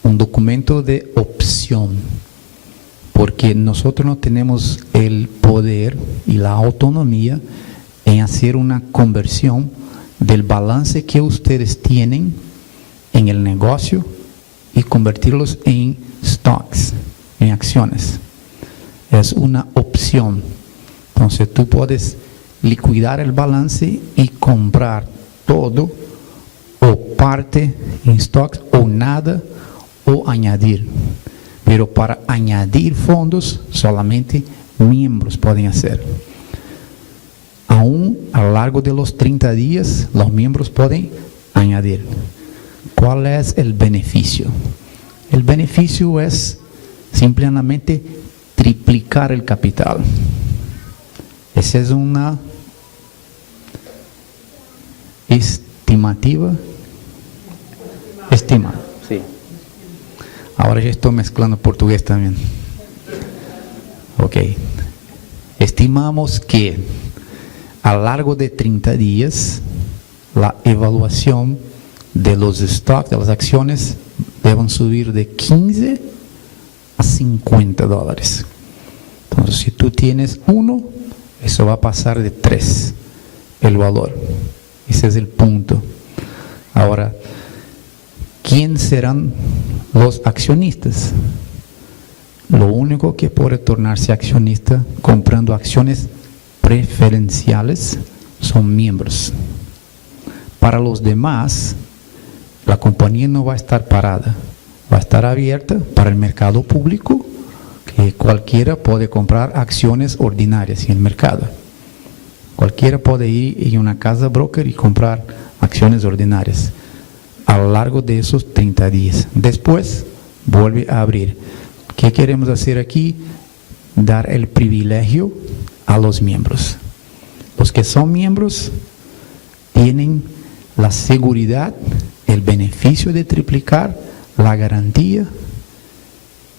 un documento de opción, porque nosotros no tenemos el poder y la autonomía en hacer una conversión del balance que ustedes tienen en el negocio y convertirlos en stocks, en acciones. Es una opción. Entonces tú puedes liquidar el balance y comprar todo o parte en stocks o nada o añadir. Pero para añadir fondos, solamente miembros pueden hacer. Aún a lo largo de los 30 días, los miembros pueden añadir. ¿Cuál es el beneficio? El beneficio es simplemente triplicar el capital. Esa es una estimativa. Estima, sí. Ahora ya estoy mezclando portugués también. Ok. Estimamos que a lo largo de 30 días, la evaluación de los stocks, de las acciones, deben subir de 15 a 50 dólares. Entonces, si tú tienes uno, eso va a pasar de 3 el valor. Ese es el punto. Ahora, ¿quién serán los accionistas? Lo único que puede tornarse accionista comprando acciones preferenciales son miembros. Para los demás, la compañía no va a estar parada, va a estar abierta para el mercado público, que cualquiera puede comprar acciones ordinarias en el mercado. Cualquiera puede ir en una casa broker y comprar acciones ordinarias a lo largo de esos 30 días. Después vuelve a abrir. ¿Qué queremos hacer aquí? Dar el privilegio a los miembros. Los que son miembros tienen la seguridad, el beneficio de triplicar, la garantía.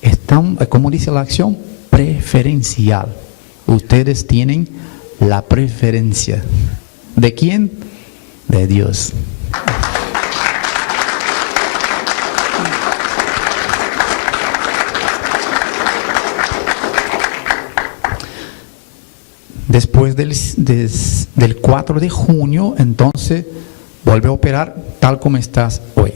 Están, como dice la acción, preferencial. Ustedes tienen la preferencia. ¿De quién? De Dios. Después del 4 de junio, entonces, vuelve a operar tal como estás hoy.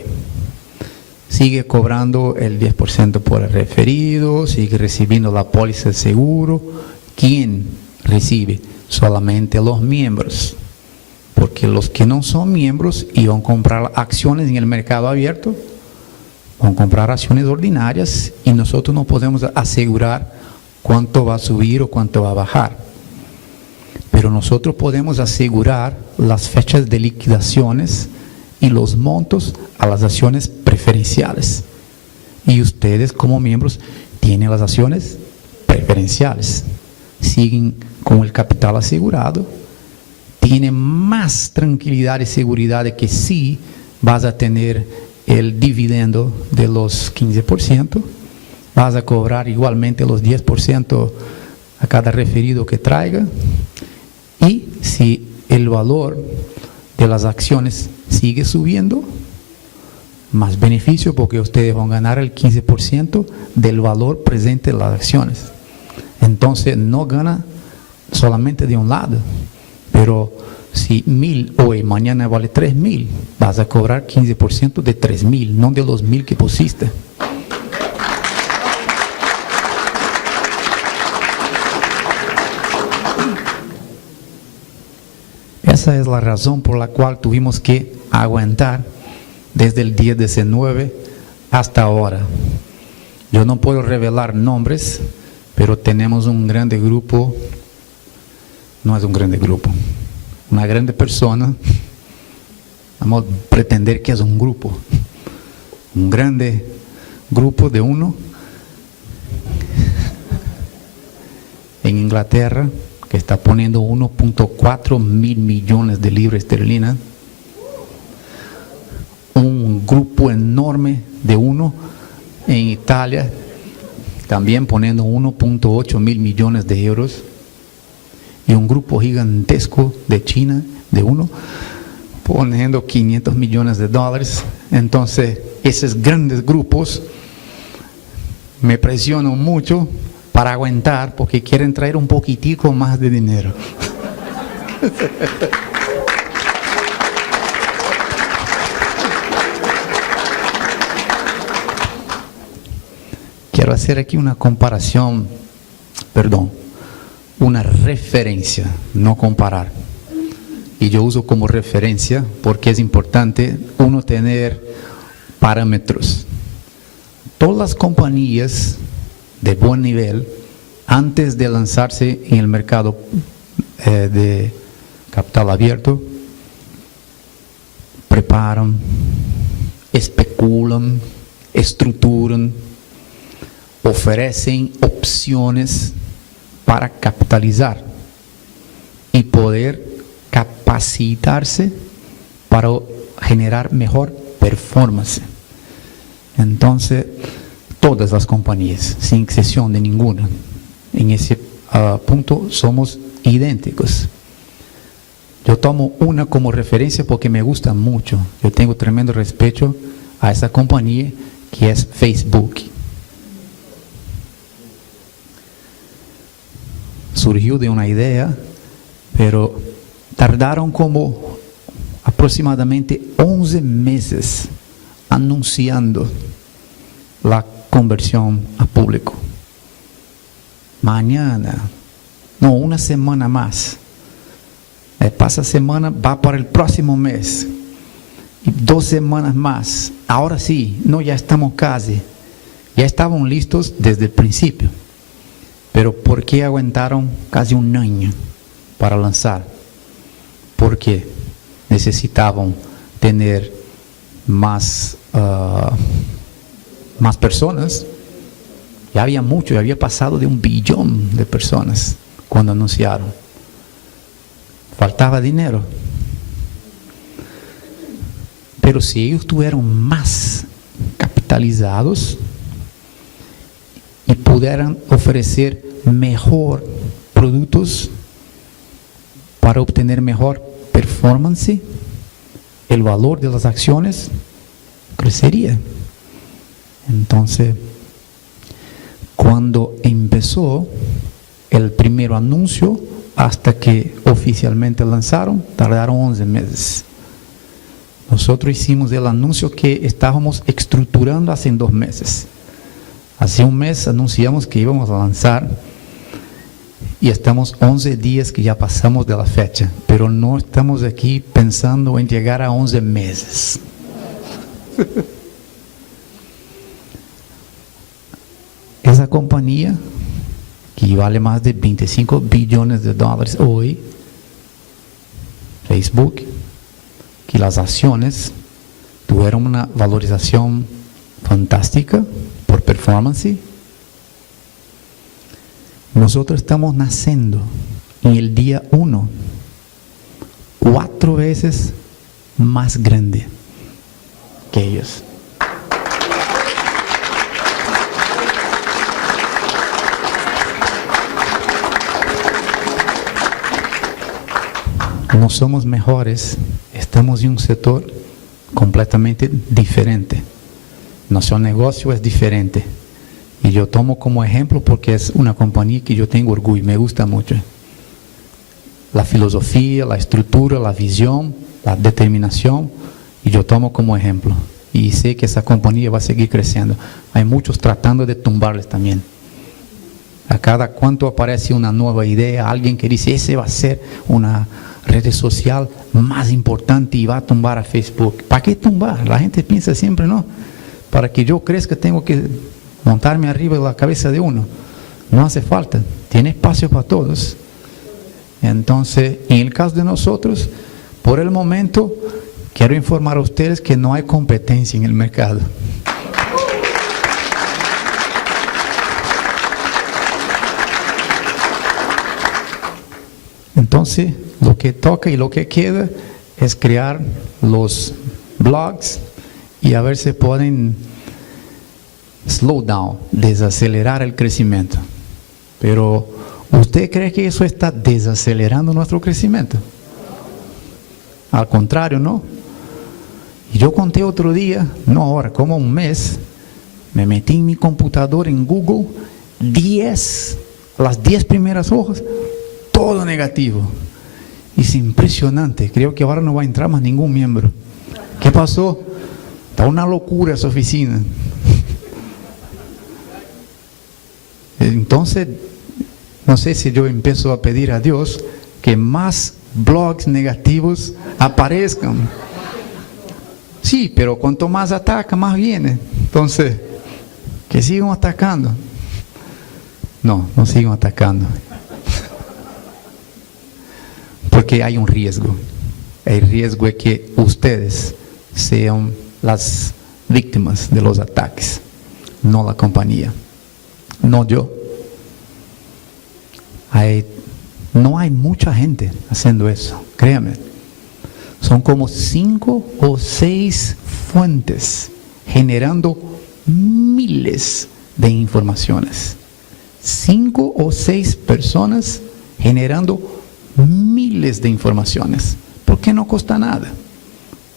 Sigue cobrando el 10% por el referido, sigue recibiendo la póliza de seguro. ¿Quién recibe? Solamente los miembros. Porque los que no son miembros y van a comprar acciones en el mercado abierto, van a comprar acciones ordinarias y nosotros no podemos asegurar cuánto va a subir o cuánto va a bajar. Pero nosotros podemos asegurar las fechas de liquidaciones y los montos a las acciones preferenciales. Y ustedes como miembros tienen las acciones preferenciales. Siguen con el capital asegurado. Tienen más tranquilidad y seguridad de que sí vas a tener el dividendo de los 15%. Vas a cobrar igualmente los 10% a cada referido que traiga. Y si el valor de las acciones sigue subiendo, más beneficio porque ustedes van a ganar el 15% del valor presente de las acciones. Entonces no gana solamente de un lado, pero si 1,000 hoy, mañana vale 3,000, vas a cobrar 15% de 3,000, no de los 1,000 que pusiste. Esa es la razón por la cual tuvimos que aguantar desde el día 19 hasta ahora. Yo no puedo revelar nombres, pero tenemos un grande grupo, no es un grande grupo, una grande persona, vamos a pretender que es un grupo, un grande grupo de uno en Inglaterra, que está poniendo 1.4 mil millones de libras esterlinas, un grupo enorme de uno en Italia, también poniendo 1.8 mil millones de euros, y un grupo gigantesco de China, de uno, poniendo 500 millones de dólares. Entonces, esos grandes grupos me presionan mucho para aguantar, porque quieren traer un poquitico más de dinero. Quiero hacer aquí una comparación, una referencia, no comparar. y yo uso como referencia porque es importante uno tener parámetros. Todas las compañías de buen nivel, antes de lanzarse en el mercado de capital abierto, preparan, especulan, estructuran, ofrecen opciones para capitalizar y poder capacitarse para generar mejor performance. Entonces, todas las compañías, sin excepción de ninguna, en ese punto somos idénticos. Yo tomo una como referencia porque me gusta mucho. Yo tengo tremendo respeto a esa compañía que es Facebook. Surgió de una idea, pero tardaron como aproximadamente 11 meses anunciando la conversión a público. Mañana, no, una semana más. Pasa semana, va para el próximo mes. Y 2 semanas más. Ahora sí, no, ya estamos casi. Ya estaban listos desde el principio. Pero ¿por qué aguantaron casi un año para lanzar? Porque necesitaban tener más personas. Ya había mucho, ya había pasado de 1 billón de personas cuando anunciaron. Faltaba dinero. Pero si ellos estuvieran más capitalizados y pudieran ofrecer mejor productos para obtener mejor performance, el valor de las acciones crecería. Entonces, cuando empezó el primer anuncio hasta que oficialmente lanzaron, tardaron 11 meses. Nosotros hicimos el anuncio que estábamos estructurando hace 2 meses. Hace 1 mes anunciamos que íbamos a lanzar y estamos 11 días que ya pasamos de la fecha, pero no estamos aquí pensando en llegar a 11 meses. Esa compañía, que vale más de 25 billones de dólares hoy, Facebook, que las acciones tuvieron una valorización fantástica por performance. Nosotros estamos naciendo en el día 1, 4 veces más grande que ellos. No somos mejores, estamos en un sector completamente diferente. Nuestro negocio es diferente. Y yo tomo como ejemplo porque es una compañía que yo tengo orgullo, me gusta mucho. La filosofía, la estructura, la visión, la determinación, y yo tomo como ejemplo. Y sé que esa compañía va a seguir creciendo. Hay muchos tratando de tumbarles también. A cada cuanto aparece una nueva idea, alguien que dice, ese va a ser una red social más importante y va a tumbar a Facebook. ¿Para qué tumbar? La gente piensa siempre, ¿no? Para que yo crezca tengo que montarme arriba de la cabeza de uno. No hace falta, tiene espacio para todos. Entonces, en el caso de nosotros, por el momento, quiero informar a ustedes que no hay competencia en el mercado. Entonces, lo que toca y lo que queda es crear los blogs y a ver si pueden slow down, desacelerar el crecimiento. Pero, ¿usted cree que eso está desacelerando nuestro crecimiento? Al contrario, ¿no? Y yo conté otro día, no ahora, como 1 mes, me metí en mi computador en Google, las 10 primeras hojas, todo negativo. Y es impresionante, creo que ahora no va a entrar más ningún miembro. ¿Qué pasó? Está una locura esa oficina. Entonces, no sé si yo empiezo a pedir a Dios que más blogs negativos aparezcan. Sí, pero cuanto más ataca, más viene. Entonces, que sigan atacando. No, no sigan atacando. Porque hay un riesgo. El riesgo es que ustedes sean las víctimas de los ataques, no la compañía, no yo. No hay mucha gente haciendo eso, créanme. Son como 5 o 6 fuentes generando miles de informaciones. 5 o 6 personas generando miles de informaciones. ¿Por qué no cuesta nada?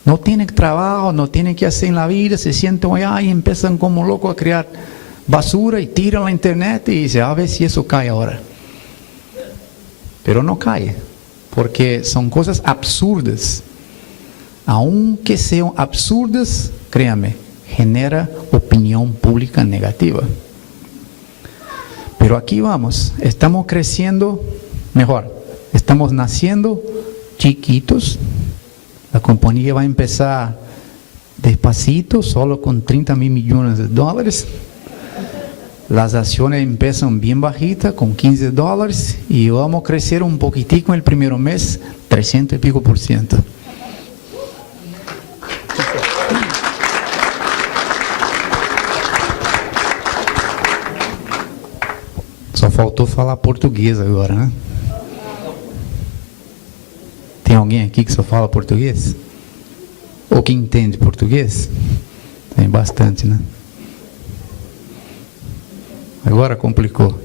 No tienen trabajo, no tienen que hacer en la vida, se sienten allá y empiezan como locos a crear basura y tiran a la internet y dicen, a ver si eso cae ahora. Pero no cae, porque son cosas absurdas. Aunque sean absurdas, créame, genera opinión pública negativa. Pero aquí vamos, estamos creciendo mejor, estamos naciendo chiquitos. La compañía va a empezar despacito, solo con 30 mil millones de dólares. Las acciones empiezan bien bajitas, con 15 dólares, y vamos a crecer un poquitico en el primer mes, 300 y pico %. Só faltou falar português agora, né? Tem alguém aqui que só fala português? Ou que entende português? Tem bastante, né? Agora complicou.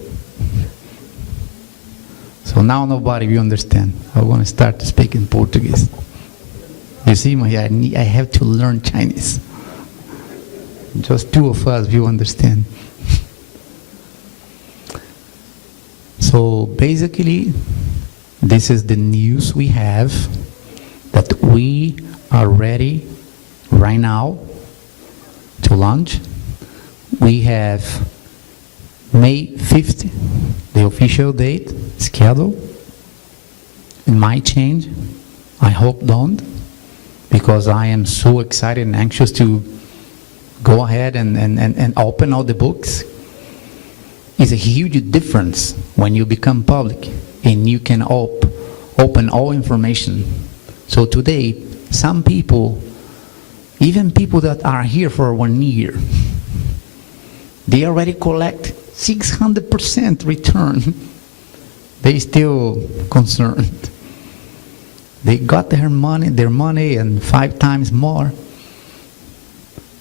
So now nobody will understand. I'm going to start to speak in Portuguese. You see, I have to learn Chinese. Just 2 of us will understand. So basically, this is the news we have, that we are ready right now to launch. We have May 5th, the official date scheduled. It might change. I hope don't, because I am so excited and anxious to go ahead and open all the books. It's a huge difference when you become public and you can open all information. So today, some people, even people that are here for 1 year, they already collect 600% return. They still concerned. They got their money and 5 times more.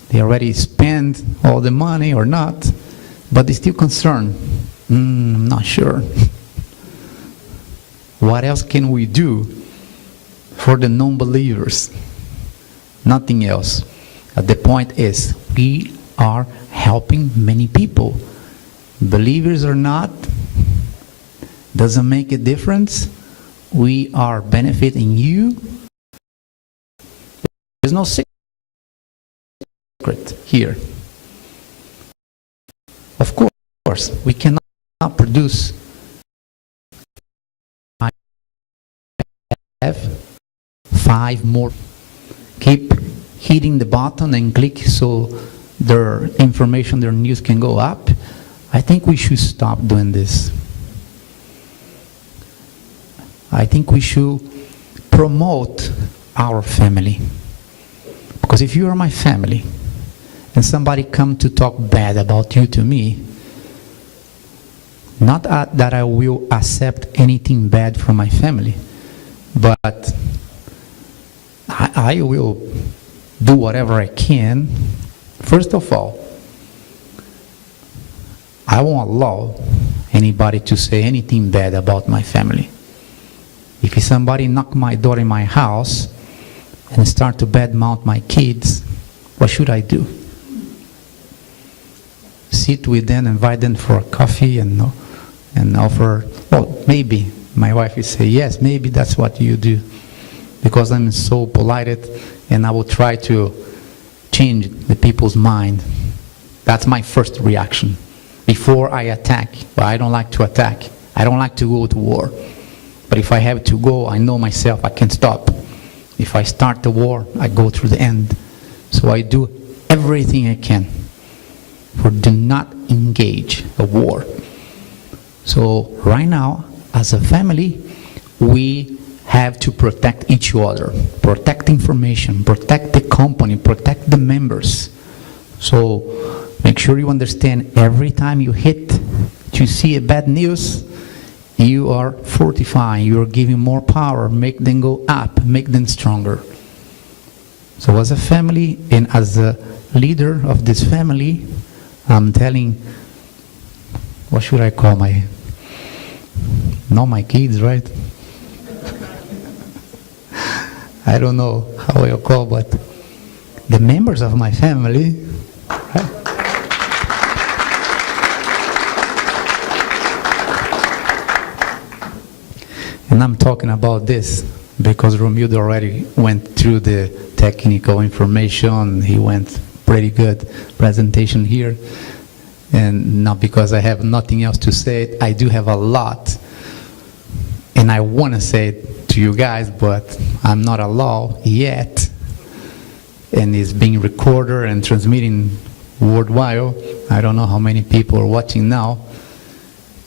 They already spent all the money or not, but they still concerned. I'm not sure. What else can we do for the non-believers? Nothing else. The point is, we are helping many people. Believers or not, doesn't make a difference. We are benefiting you. There's no secret here. Of course, we cannot produce. I have 5 more. Keep hitting the button and click so their information, their news can go up. I think we should stop doing this. I think we should promote our family. Because if you are my family, and somebody come to talk bad about you to me, not that I will accept anything bad from my family, but I will do whatever I can. First of all, I won't allow anybody to say anything bad about my family. If somebody knock my door in my house and start to badmouth my kids, what should I do? Sit with them, invite them for a coffee and offer, well, maybe my wife will say, yes, maybe that's what you do. Because I'm so polite and I will try to change the people's mind. That's my first reaction. Before I attack, but I don't like to attack. I don't like to go to war. But if I have to go, I know myself, I can't stop. If I start the war, I go through the end. So I do everything I can for do not engage a war. So right now, as a family, we have to protect each other, protect information, protect the company, protect the members. So make sure you understand every time you see a bad news, you are fortifying, you are giving more power, make them go up, make them stronger. So as a family and as a leader of this family, I'm telling, what should I call not my kids, right? I don't know how I'll call, but the members of my family, right? And I'm talking about this because Romildo already went through the technical information. He went pretty good presentation here. And not because I have nothing else to say. I do have a lot. And I want to say it to you guys, but I'm not allowed yet. And it's being recorded and transmitting worldwide. I don't know how many people are watching now.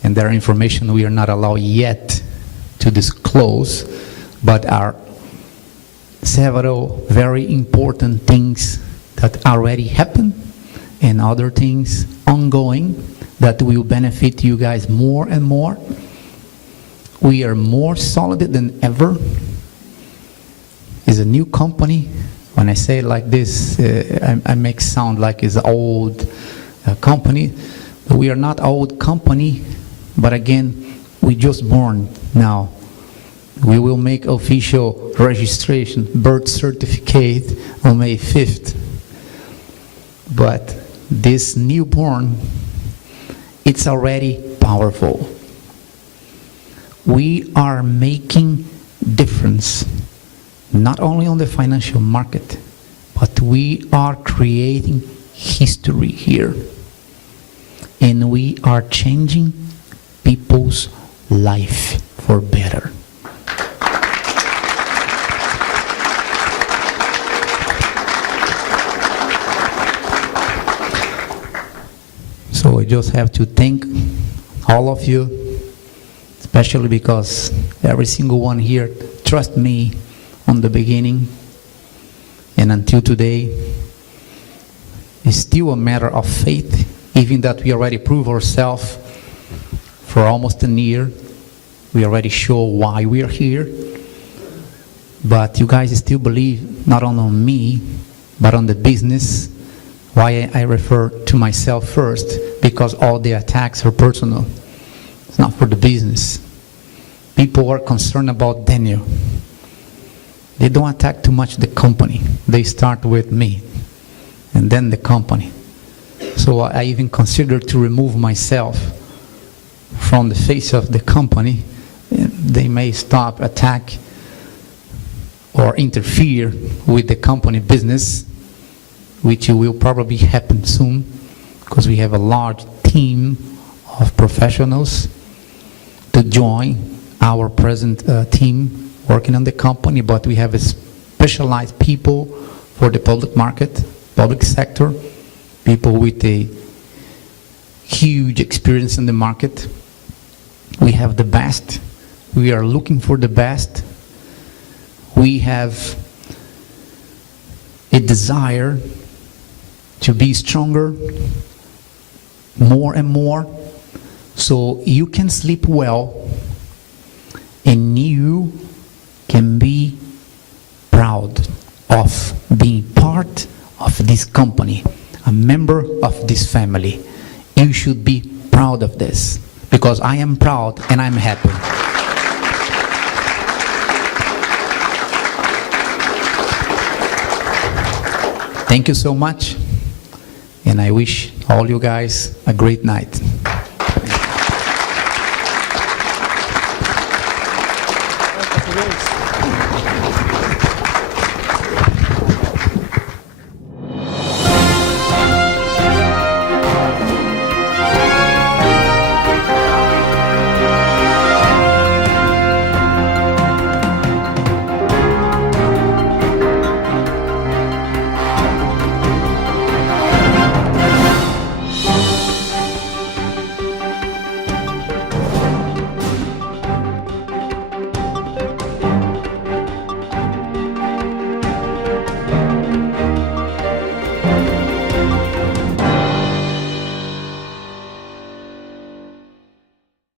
And there are information we are not allowed yet to disclose, but are several very important things that already happened and other things ongoing that will benefit you guys more and more. We are more solid than ever. It's a new company. When I say it like this, I make sound like it's an old company. But we are not old company, but again, we just born now. We will make official registration, birth certificate on May 5th. But this newborn, it's already powerful. We are making difference, not only on the financial market, but we are creating history here. And we are changing people's life for better. So I just have to thank all of you, especially because every single one here trust me on the beginning, and until today, it's still a matter of faith, even that we already prove ourselves for almost a year. We already show why we are here, but you guys still believe not only on me, but on the business. Why I refer to myself first, because all the attacks are personal. It's not for the business. People are concerned about Daniel. They don't attack too much the company. They start with me, and then the company. So I even consider to remove myself from the face of the company. They may stop attack or interfere with the company business, which will probably happen soon, because we have a large team of professionals to join our present team working on the company, but we have a specialized people for the public market, public sector, people with a huge experience in the market. We have the best. We are looking for the best. We have a desire to be stronger more and more, so you can sleep well and you can be proud of being part of this company, a member of this family. You should be proud of this, because I am proud and I'm happy. Thank you so much. And I wish all you guys a great night.